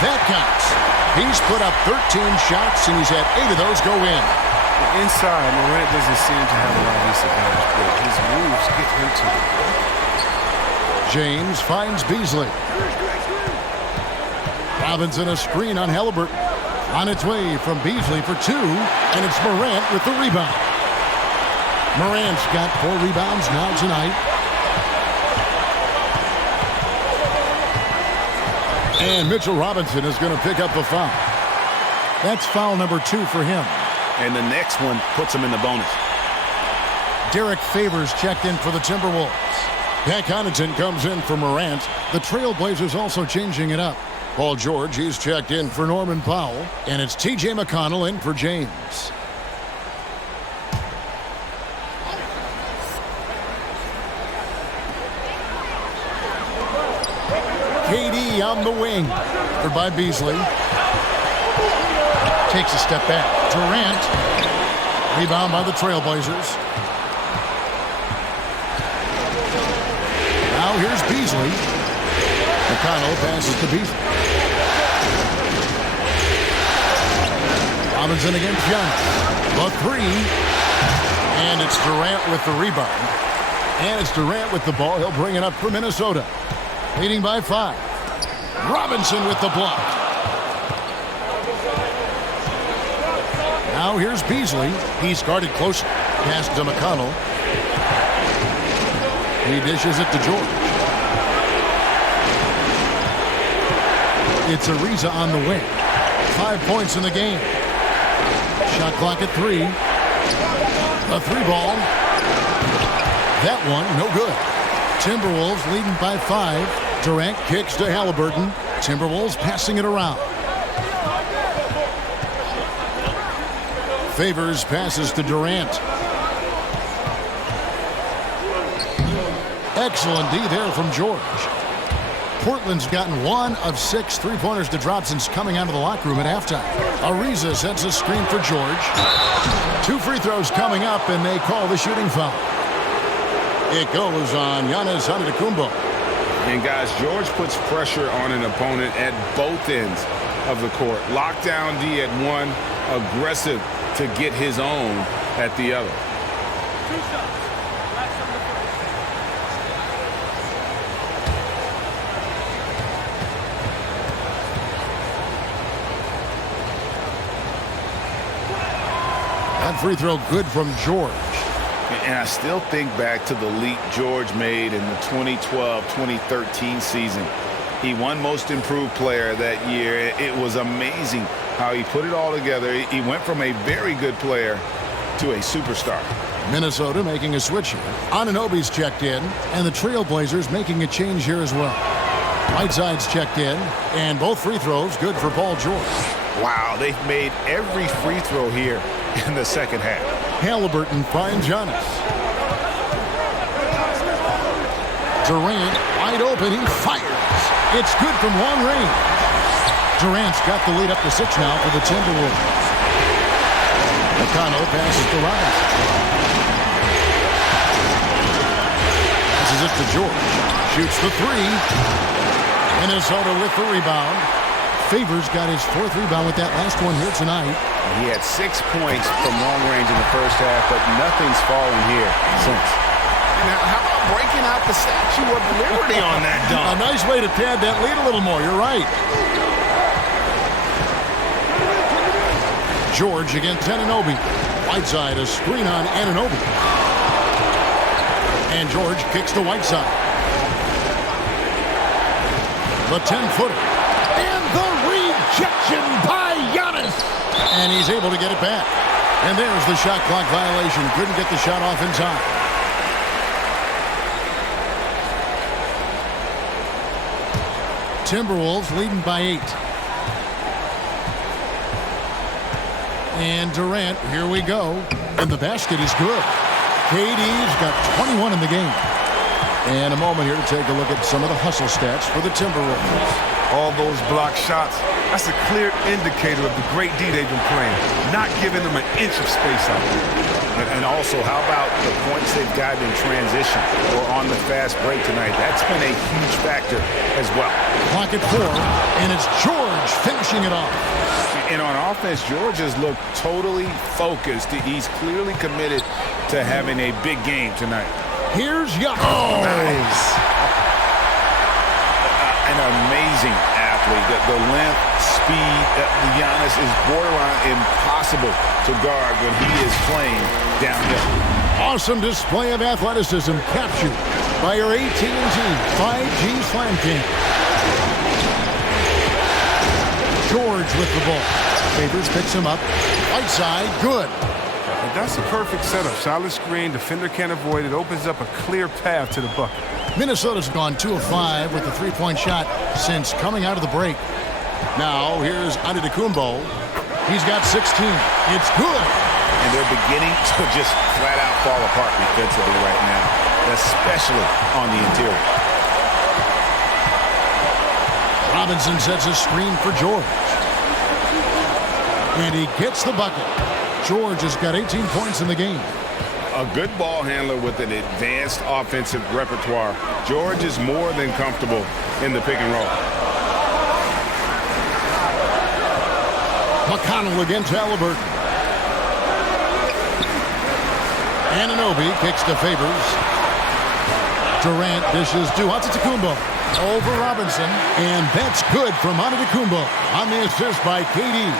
That counts. He's put up 13 shots, and he's had 8 of those go in. Inside, Morant doesn't seem to have a lot of disadvantage, but his moves get him to it. James finds Beasley. Robinson a screen on Halliburton. On its way from Beasley for 2, and it's Morant with the rebound. Morant's got 4 rebounds now tonight. And Mitchell Robinson is going to pick up the foul. That's foul number 2 for him. And the next one puts him in the bonus. Derek Favors checked in for the Timberwolves. Pat Connaughton comes in for Morant. The Trailblazers also changing it up. Paul George, he's checked in for Norman Powell. And it's T.J. McConnell in for James. KD on the wing. Covered by Beasley. Takes a step back. Durant. Rebound by the Trailblazers. Now here's Beasley. McConnell passes to Beasley. Robinson against Giannis. The 3. And it's Durant with the rebound. And it's Durant with the ball. He'll bring it up for Minnesota. Leading by 5. Robinson with the block. Now here's Beasley. He's guarded closer. Pass to McConnell. He dishes it to George. It's Ariza on the wing. 5 points in the game. Shot clock at 3. A 3-ball. That one, no good. Timberwolves leading by 5. Durant kicks to Halliburton. Timberwolves passing it around. Favors passes to Durant. Excellent D there from George. Portland's gotten 1 of 6 3-pointers to drop since coming out of the locker room at halftime. Ariza sets a screen for George. 2 free throws coming up, and they call the shooting foul. It goes on Giannis Antetokounmpo. And guys, George puts pressure on an opponent at both ends. of the court. Lockdown D at one, aggressive to get his own at the other. 2 shots. Last on the That free throw good from George. And I still think back to the leap George made in the 2012-2013 season. He won Most Improved Player that year. It was amazing how he put it all together. He went from a very good player to a superstar. Minnesota making a switch here. Anunoby's checked in, and the Trailblazers making a change here as well. Whiteside's checked in, and both free throws good for Paul George. Wow, they've made every free throw here in the second half. Halliburton finds Giannis. Durant wide open. He fires. It's good from long range. Durant's got the lead up to 6 now for the Timberwolves. McConnell passes to Robinson. Passes it to George. Shoots the 3. Minnesota with the rebound. Favors got his 4th rebound with that last one here tonight. He had 6 points from long range in the first half, but nothing's fallen here since. Now, how about breaking out the Statue of Liberty on that dunk? A nice way to pad that lead a little more. You're right. George against Anunoby. Whiteside, a screen on Anunoby. And George kicks to Whiteside. The 10-footer. And the rejection by Giannis. And he's able to get it back. And there's the shot clock violation. Couldn't get the shot off in time. Timberwolves leading by 8. And Durant, here we go. And the basket is good. KD's got 21 in the game. And a moment here to take a look at some of the hustle stats for the Timberwolves. All those block shots, that's a clear indicator of the great D they've been playing, not giving them an inch of space out there. And also, how about the points they've gotten in transition or on the fast break tonight? That's been a huge factor as well. Clock at 4, and it's George finishing it off. And on offense, George has looked totally focused. He's clearly committed to having a big game tonight. Here's Giannis. Oh. Nice. An amazing athlete. The length, speed, Giannis is borderline impossible to guard when he is playing downhill. Awesome display of athleticism captured by your AT&T 5G Slam King. George with the ball. Favors picks him up. Whiteside, good. And that's a perfect setup. Solid screen, defender can't avoid it. Opens up a clear path to the bucket. Minnesota's gone 2 of 5 with the 3-point shot since coming out of the break. Now here's Antetokounmpo. He's got 16. It's good. And they're beginning to just flat out fall apart defensively right now, especially on the interior. Robinson sets a screen for George. And he gets the bucket. George has got 18 points in the game. A good ball handler with an advanced offensive repertoire. George is more than comfortable in the pick and roll. McConnell against Halliburton. Anunoby kicks to Favors. Durant dishes to Antetokounmpo. Over Robinson. And that's good from Antetokounmpo on the assist by KD.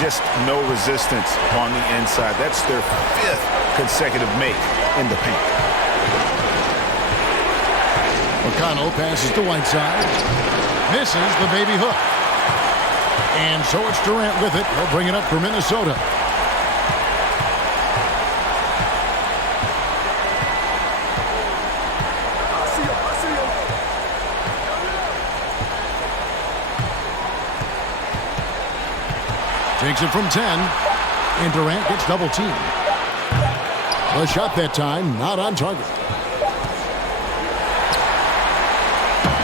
Just no resistance on the inside. That's their 5th consecutive make in the paint. McConnell passes to Whiteside. Misses the baby hook. And so it's Durant with it. He'll bring it up for Minnesota. Takes it from 10, and Durant gets double teamed. The shot that time, not on target.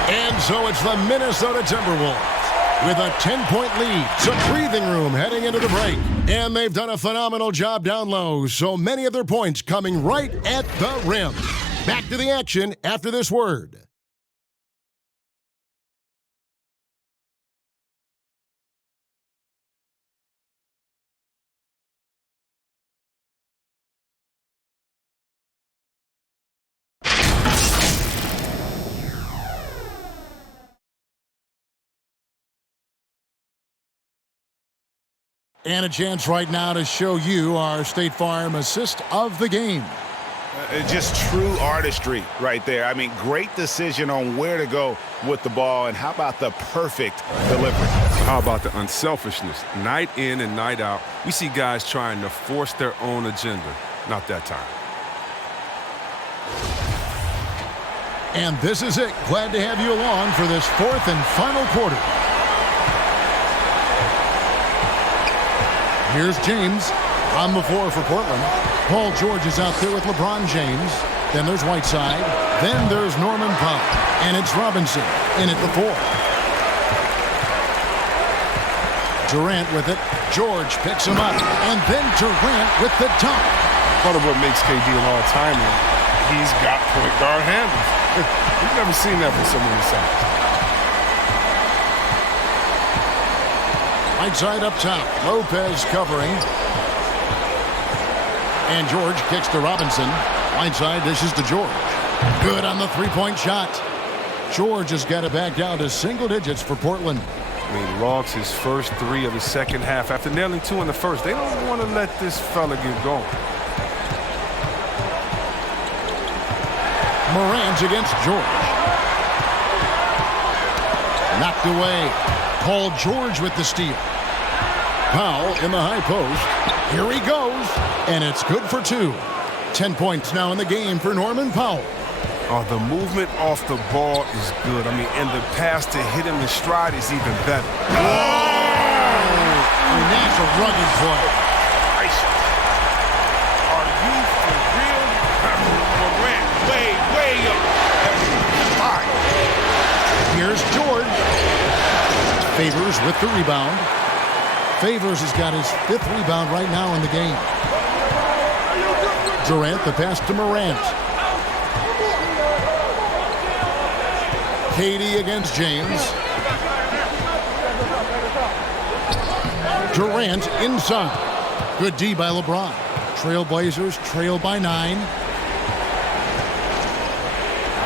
And so it's the Minnesota Timberwolves with a 10-point lead. Some breathing room heading into the break. And they've done a phenomenal job down low, so many of their points coming right at the rim. Back to the action after this word. And a chance right now to show you our State Farm assist of the game. Just true artistry right there. I mean, great decision on where to go with the ball, and how about the perfect delivery? How about the unselfishness? Night in and night out, we see guys trying to force their own agenda. Not that time. And this is it. Glad to have you along for this fourth and final quarter. Here's James on the floor for Portland. Paul George is out there with LeBron James. Then there's Whiteside. Then there's Norman Powell. And it's Robinson in at the 4. Durant with it. George picks him up. And then Durant with the dunk. Part of what makes KD an all-timer, he's got point guard handles. We've never seen that from so many sides. Whiteside up top. Lopez covering. And George kicks to Robinson. Whiteside dishes to George. Good on the three-point shot. George has got it back down to single digits for Portland. I mean, logs his first 3 of the second half after nailing 2 in the first. They don't want to let this fella get going. Morant against George. Knocked away. Paul George with the steal. Powell in the high post. Here he goes. And it's good for 2. 10 points now in the game for Norman Powell. Oh, the movement off the ball is good. I mean, and the pass to hit him in stride is even better. And that's a rugged play. Are you for real? Morant, way up. Fine. Here's George. Favors with the rebound. Favors has got his 5th rebound right now in the game. Durant, the pass to Morant. KD against James. Durant inside. Good D by LeBron. Trailblazers trail by 9.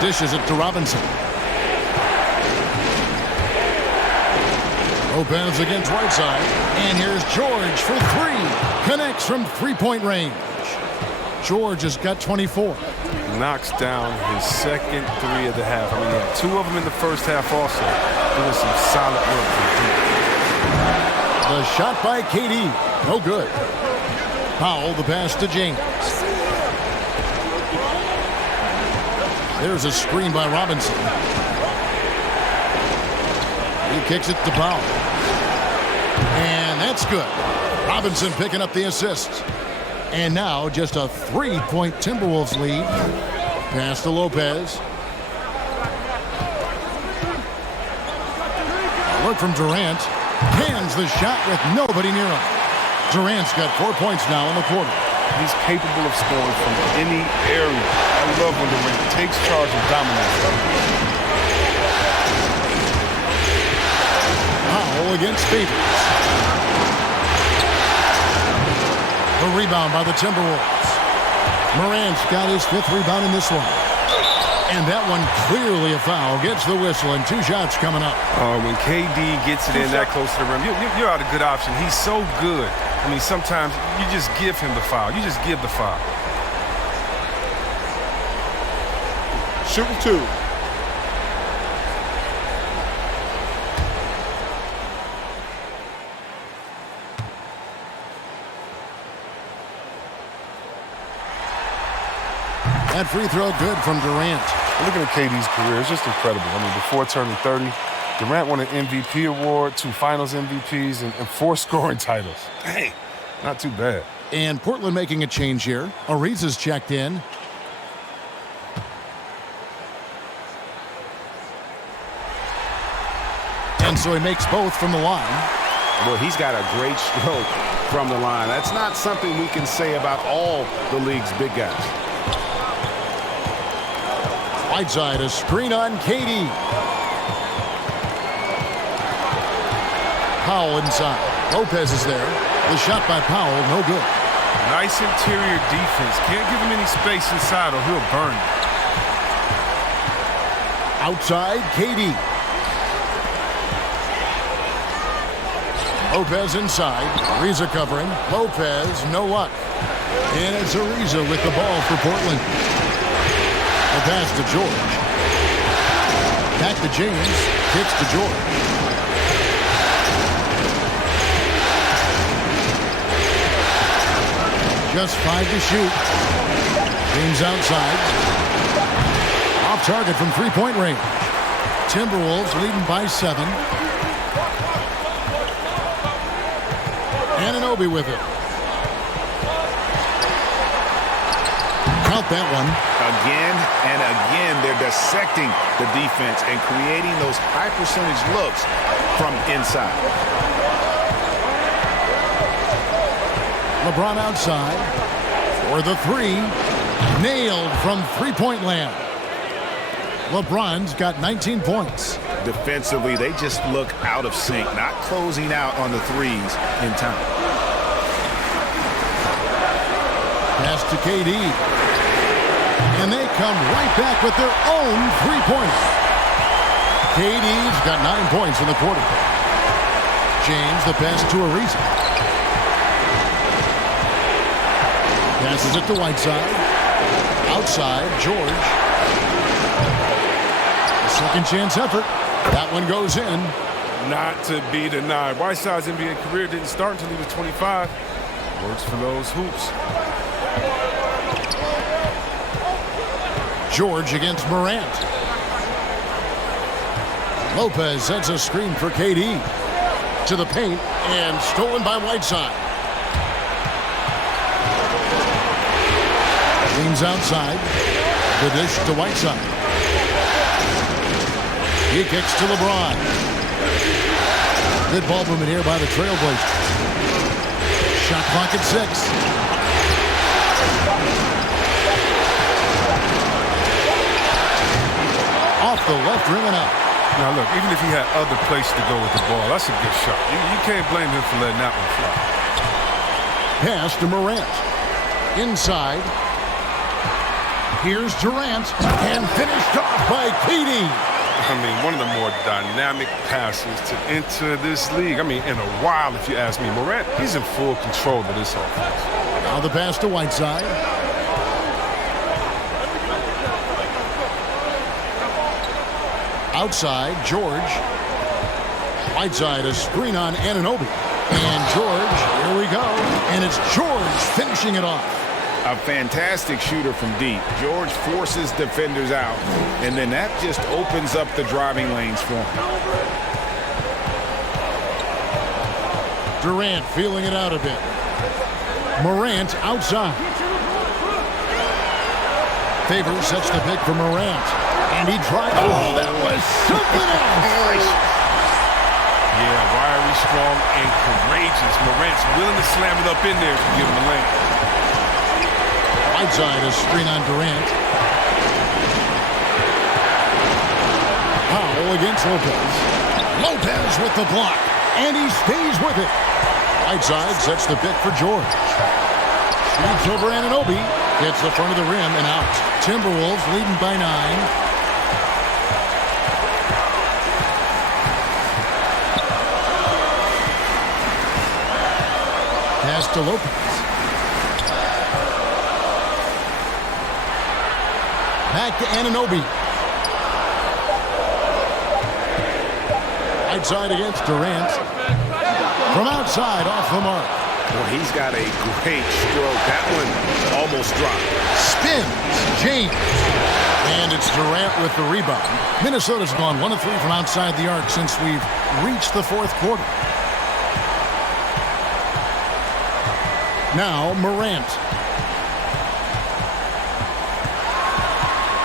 Dishes it to Robinson. Lopez against Whiteside. And here's George for 3. Connects from three-point range. George has got 24. Knocks down his second 3 of the half. I mean, he had 2 of them in the first half also. Doing some solid work for him. The shot by KD. No good. Powell, the pass to James. There's a screen by Robinson. He kicks it to Powell. And that's good. Robinson picking up the assist. And now just a 3-point Timberwolves lead. Pass to Lopez. A look from Durant. Hands the shot with nobody near him. Durant's got 4 points now in the quarter. He's capable of scoring from any area. I love when Durant takes charge and dominates. Powell against Favors. A rebound by the Timberwolves. Morant's got his 5th rebound in this one. And that one clearly a foul. Gets the whistle and 2 shots coming up. When KD gets it in that close to the rim, you're out a good option. He's so good. I mean, sometimes you just give him the foul. You just give the foul. Shooting 2. That free throw good from Durant. Looking at KD's career, it's just incredible. I mean, before turning 30, Durant won an MVP award, 2 Finals MVPs, and 4 scoring titles. Hey, not too bad. And Portland making a change here. Ariza's checked in. And so he makes both from the line. Well, he's got a great stroke from the line. That's not something we can say about all the league's big guys. Whiteside, a screen on KD. Powell inside. Lopez is there. The shot by Powell, no good. Nice interior defense. Can't give him any space inside or he'll burn you. Outside, KD. Lopez inside. Ariza covering. Lopez, no luck. And it's Ariza with the ball for Portland. The pass to George. Back to James. Kicks to George. Just 5 to shoot. James outside. Off target from three-point range. Timberwolves leading by 7. Anunoby with it. Count that one. Again and again, they're dissecting the defense and creating those high-percentage looks from inside. LeBron outside for the 3. Nailed from three-point land. LeBron's got 19 points. Defensively, they just look out of sync, not closing out on the threes in time. Pass to KD. And they come right back with their own three-pointer. KD's got 9 points in the quarter. James, the pass to Ariza. Passes it to Whiteside. Outside, George. A second chance effort. That one goes in. Not to be denied. Whiteside's NBA career didn't start until he was 25. Works for those hoops. George against Morant. Lopez sets a screen for KD. To the paint and stolen by Whiteside. James outside. The dish to Whiteside. He kicks to LeBron. Good ball movement here by the Trailblazers. Shot clock at 6. Off the left rim and out. Now look, even if he had other places to go with the ball, that's a good shot. You can't blame him for letting that one fly. Pass to Morant. Inside. Here's Durant. And finished off by KD. I mean, one of the more dynamic passes to enter this league. I mean, in a while, if you ask me. Morant, he's in full control of this offense. Now the pass to Whiteside. Outside, George. Whiteside, a screen on Anunoby. And George, here we go. And it's George finishing it off. A fantastic shooter from deep. George forces defenders out, and then that just opens up the driving lanes for him. Durant feeling it out a bit. Morant outside. Favors sets the pick for Morant. And he tried. Oh, that was something else. Yeah, wiry, strong, and courageous. Morant's willing to slam it up in there to give him a lane. Whiteside, a screen on Durant. Powell against Lopez. Lopez with the block. And he stays with it. Whiteside sets the pick for George. Shoots over Anunoby. Gets the front of the rim and out. Timberwolves leading by 9. Pass to Lopez. Back to Anunoby. Outside against Durant. From outside, off the mark. Well, he's got a great stroke. That one almost dropped. Spins. James. And it's Durant with the rebound. Minnesota's gone 1 of 3 from outside the arc since we've reached the fourth quarter. Now, Morant.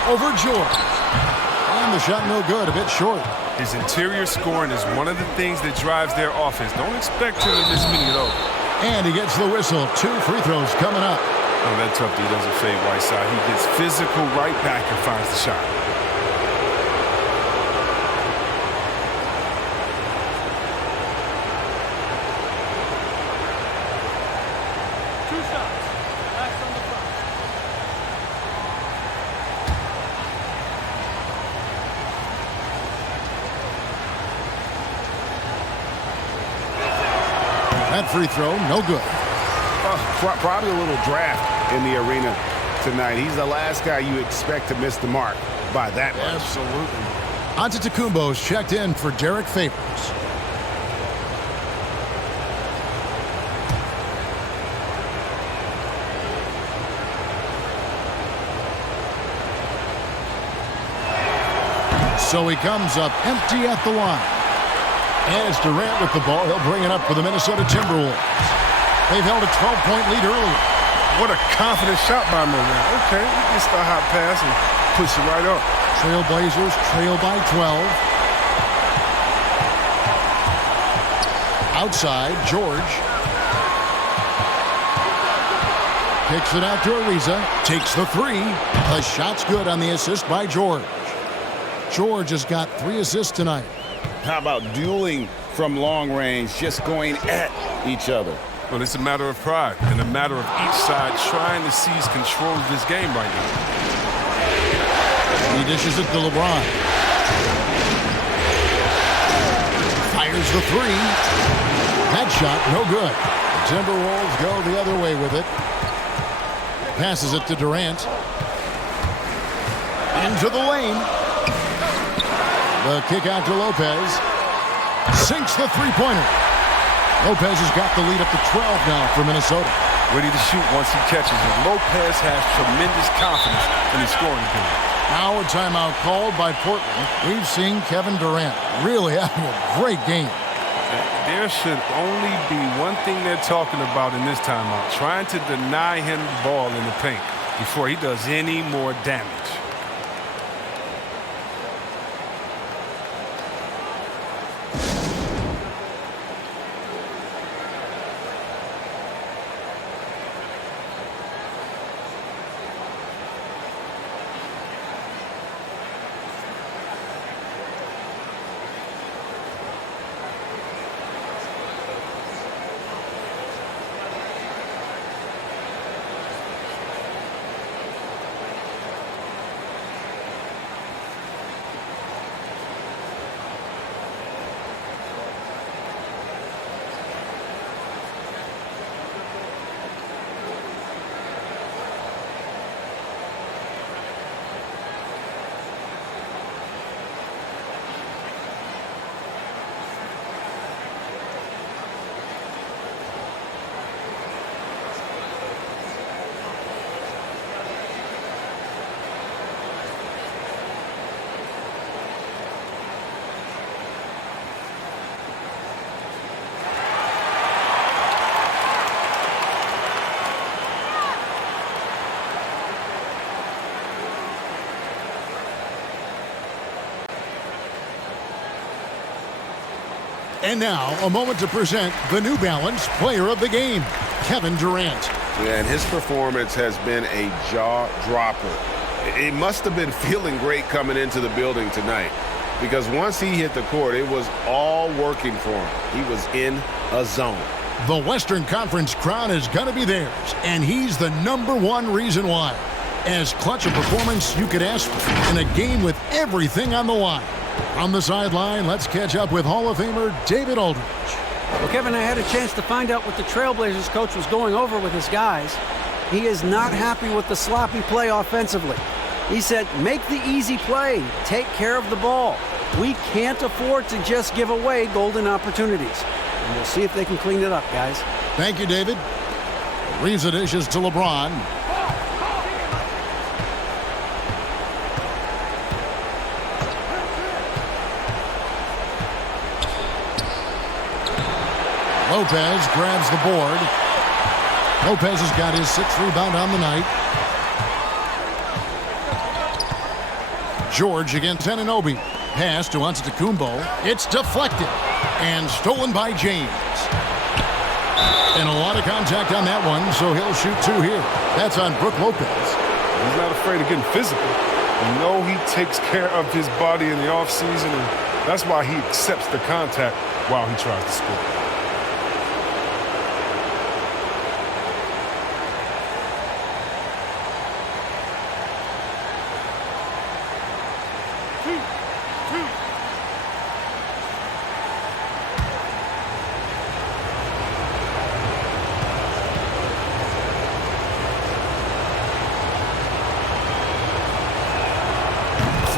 Over George. And the shot no good, a bit short. His interior scoring is one of the things that drives their offense. Don't expect him to miss many of those. And he gets the whistle. 2 free throws coming up. Oh, that tough D doesn't fade Whiteside. He gets physical right back and finds the shot. That free throw, no good. Probably a little draft in the arena tonight. He's the last guy you expect to miss the mark by that much. Absolutely. Antetokounmpo's checked in for Derek Favors. So he comes up empty at the line. And it's Durant with the ball. He'll bring it up for the Minnesota Timberwolves. They've held a 12-point lead earlier. What a confident shot by Durant. Okay, he gets the hot pass and puts it right up. Trailblazers trail by 12. Outside, George. Kicks it out to Ariza. Takes the three. The shot's good on the assist by George. George has got 3 assists tonight. How about dueling from long range, just going at each other? Well, it's a matter of pride and a matter of each side trying to seize control of this game right now. He dishes it to LeBron. Fires the three. That shot, no good. The Timberwolves go the other way with it. Passes it to Durant. Into the lane. The kick out to Lopez. Sinks the three-pointer. Lopez has got the lead up to 12 now for Minnesota. Ready to shoot once he catches it. Lopez has tremendous confidence in his scoring ability. Now a timeout called by Portland. We've seen Kevin Durant really having a great game. There should only be one thing they're talking about in this timeout. Trying to deny him the ball in the paint before he does any more damage. And now, a moment to present the New Balance Player of the Game, Kevin Durant. Yeah, and his performance has been a jaw-dropper. It must have been feeling great coming into the building tonight, because once he hit the court, it was all working for him. He was in a zone. The Western Conference crown is going to be theirs, and he's the #1 reason why. As clutch a performance you could ask for in a game with everything on the line. On the sideline, let's catch up with Hall of Famer David Aldridge. Well, Kevin, I had a chance to find out what the Trailblazers coach was going over with his guys. He is not happy with the sloppy play offensively. He said, make the easy play, take care of the ball. We can't afford to just give away golden opportunities. And we'll see if they can clean it up, guys. Thank you, David. Ariza dishes to LeBron. Lopez grabs the board. Lopez has got his 6th rebound on the night. George against Anunoby. Pass to Antetokounmpo. It's deflected and stolen by James. And a lot of contact on that one, so he'll shoot 2 here. That's on Brook Lopez. He's not afraid of getting physical. You know he takes care of his body in the offseason, and that's why he accepts the contact while he tries to score.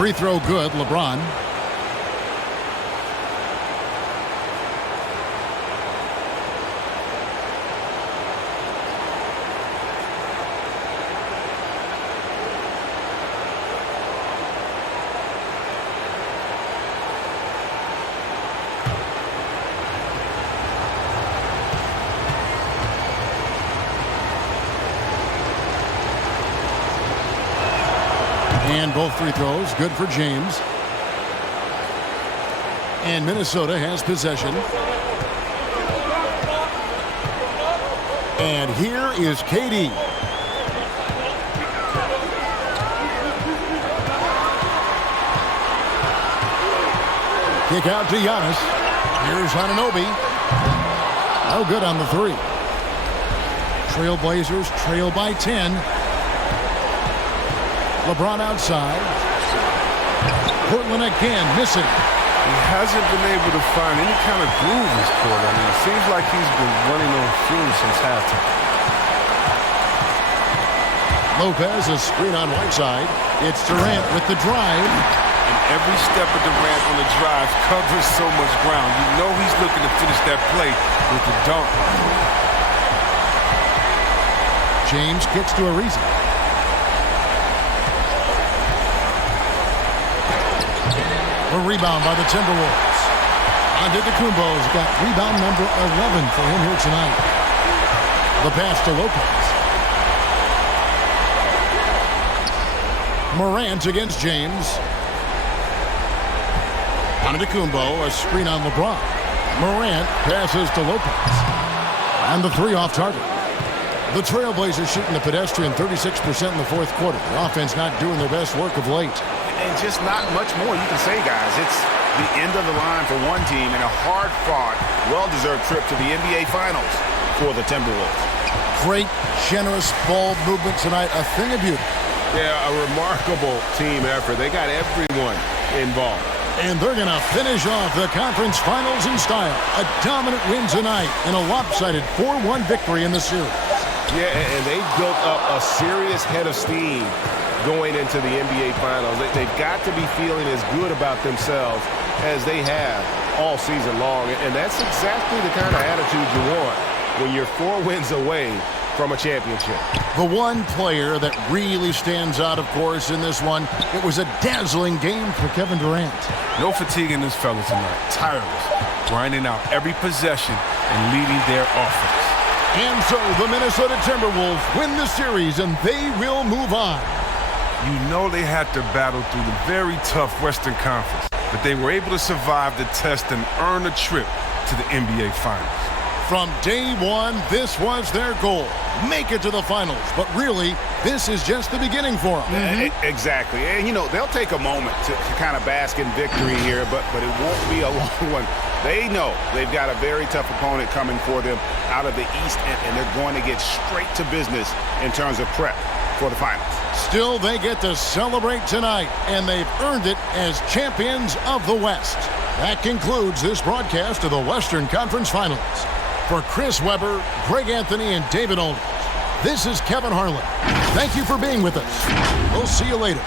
Free throw good, LeBron. And both free throws good for James. And Minnesota has possession. And here is KD. Kick out to Giannis. Here's Anunoby. No good on the three. Trailblazers trail by 10. LeBron outside. Portland again missing. He hasn't been able to find any kind of groove this quarter. I mean, it seems like he's been running on fumes since halftime. Lopez, a screen on Whiteside. It's Durant with the drive. And every step of Durant on the drive covers so much ground. You know he's looking to finish that play with the dunk. James kicks to Ariza. A rebound by the Timberwolves. Antetokounmpo's got rebound number 11 for him here tonight. The pass to Lopez. Morant against James. Antetokounmpo, a screen on LeBron. Morant passes to Lopez. And the three off target. The Trailblazers shooting the pedestrian 36% in the fourth quarter. The offense not doing their best work of late. And just not much more you can say, guys. It's the end of the line for one team and a hard-fought, well-deserved trip to the NBA Finals for the Timberwolves. Great, generous ball movement tonight. A thing of beauty. Yeah, a remarkable team effort. They got everyone involved. And they're going to finish off the conference finals in style. A dominant win tonight and a lopsided 4-1 victory in the series. Yeah, and they built up a serious head of steam going into the NBA Finals. They've got to be feeling as good about themselves as they have all season long. And that's exactly the kind of attitude you want when you're 4 wins away from a championship. The one player that really stands out, of course, in this one, it was a dazzling game for Kevin Durant. No fatigue in this fella tonight. Tireless, grinding out every possession and leading their offense. And so the Minnesota Timberwolves win the series, and they will move on. You know they had to battle through the very tough Western Conference, but they were able to survive the test and earn a trip to the NBA Finals. From day one, this was their goal. Make it to the finals. But really, this is just the beginning for them. Exactly. And, you know, they'll take a moment to kind of bask in victory here, but it won't be a long one. They know they've got a very tough opponent coming for them out of the East, and they're going to get straight to business in terms of prep for the finals. Still, they get to celebrate tonight, and they've earned it as champions of the West. That concludes this broadcast of the Western Conference Finals. For Chris Webber, Greg Anthony, and David Aldridge, this is Kevin Harlan. Thank you for being with us. We'll see you later.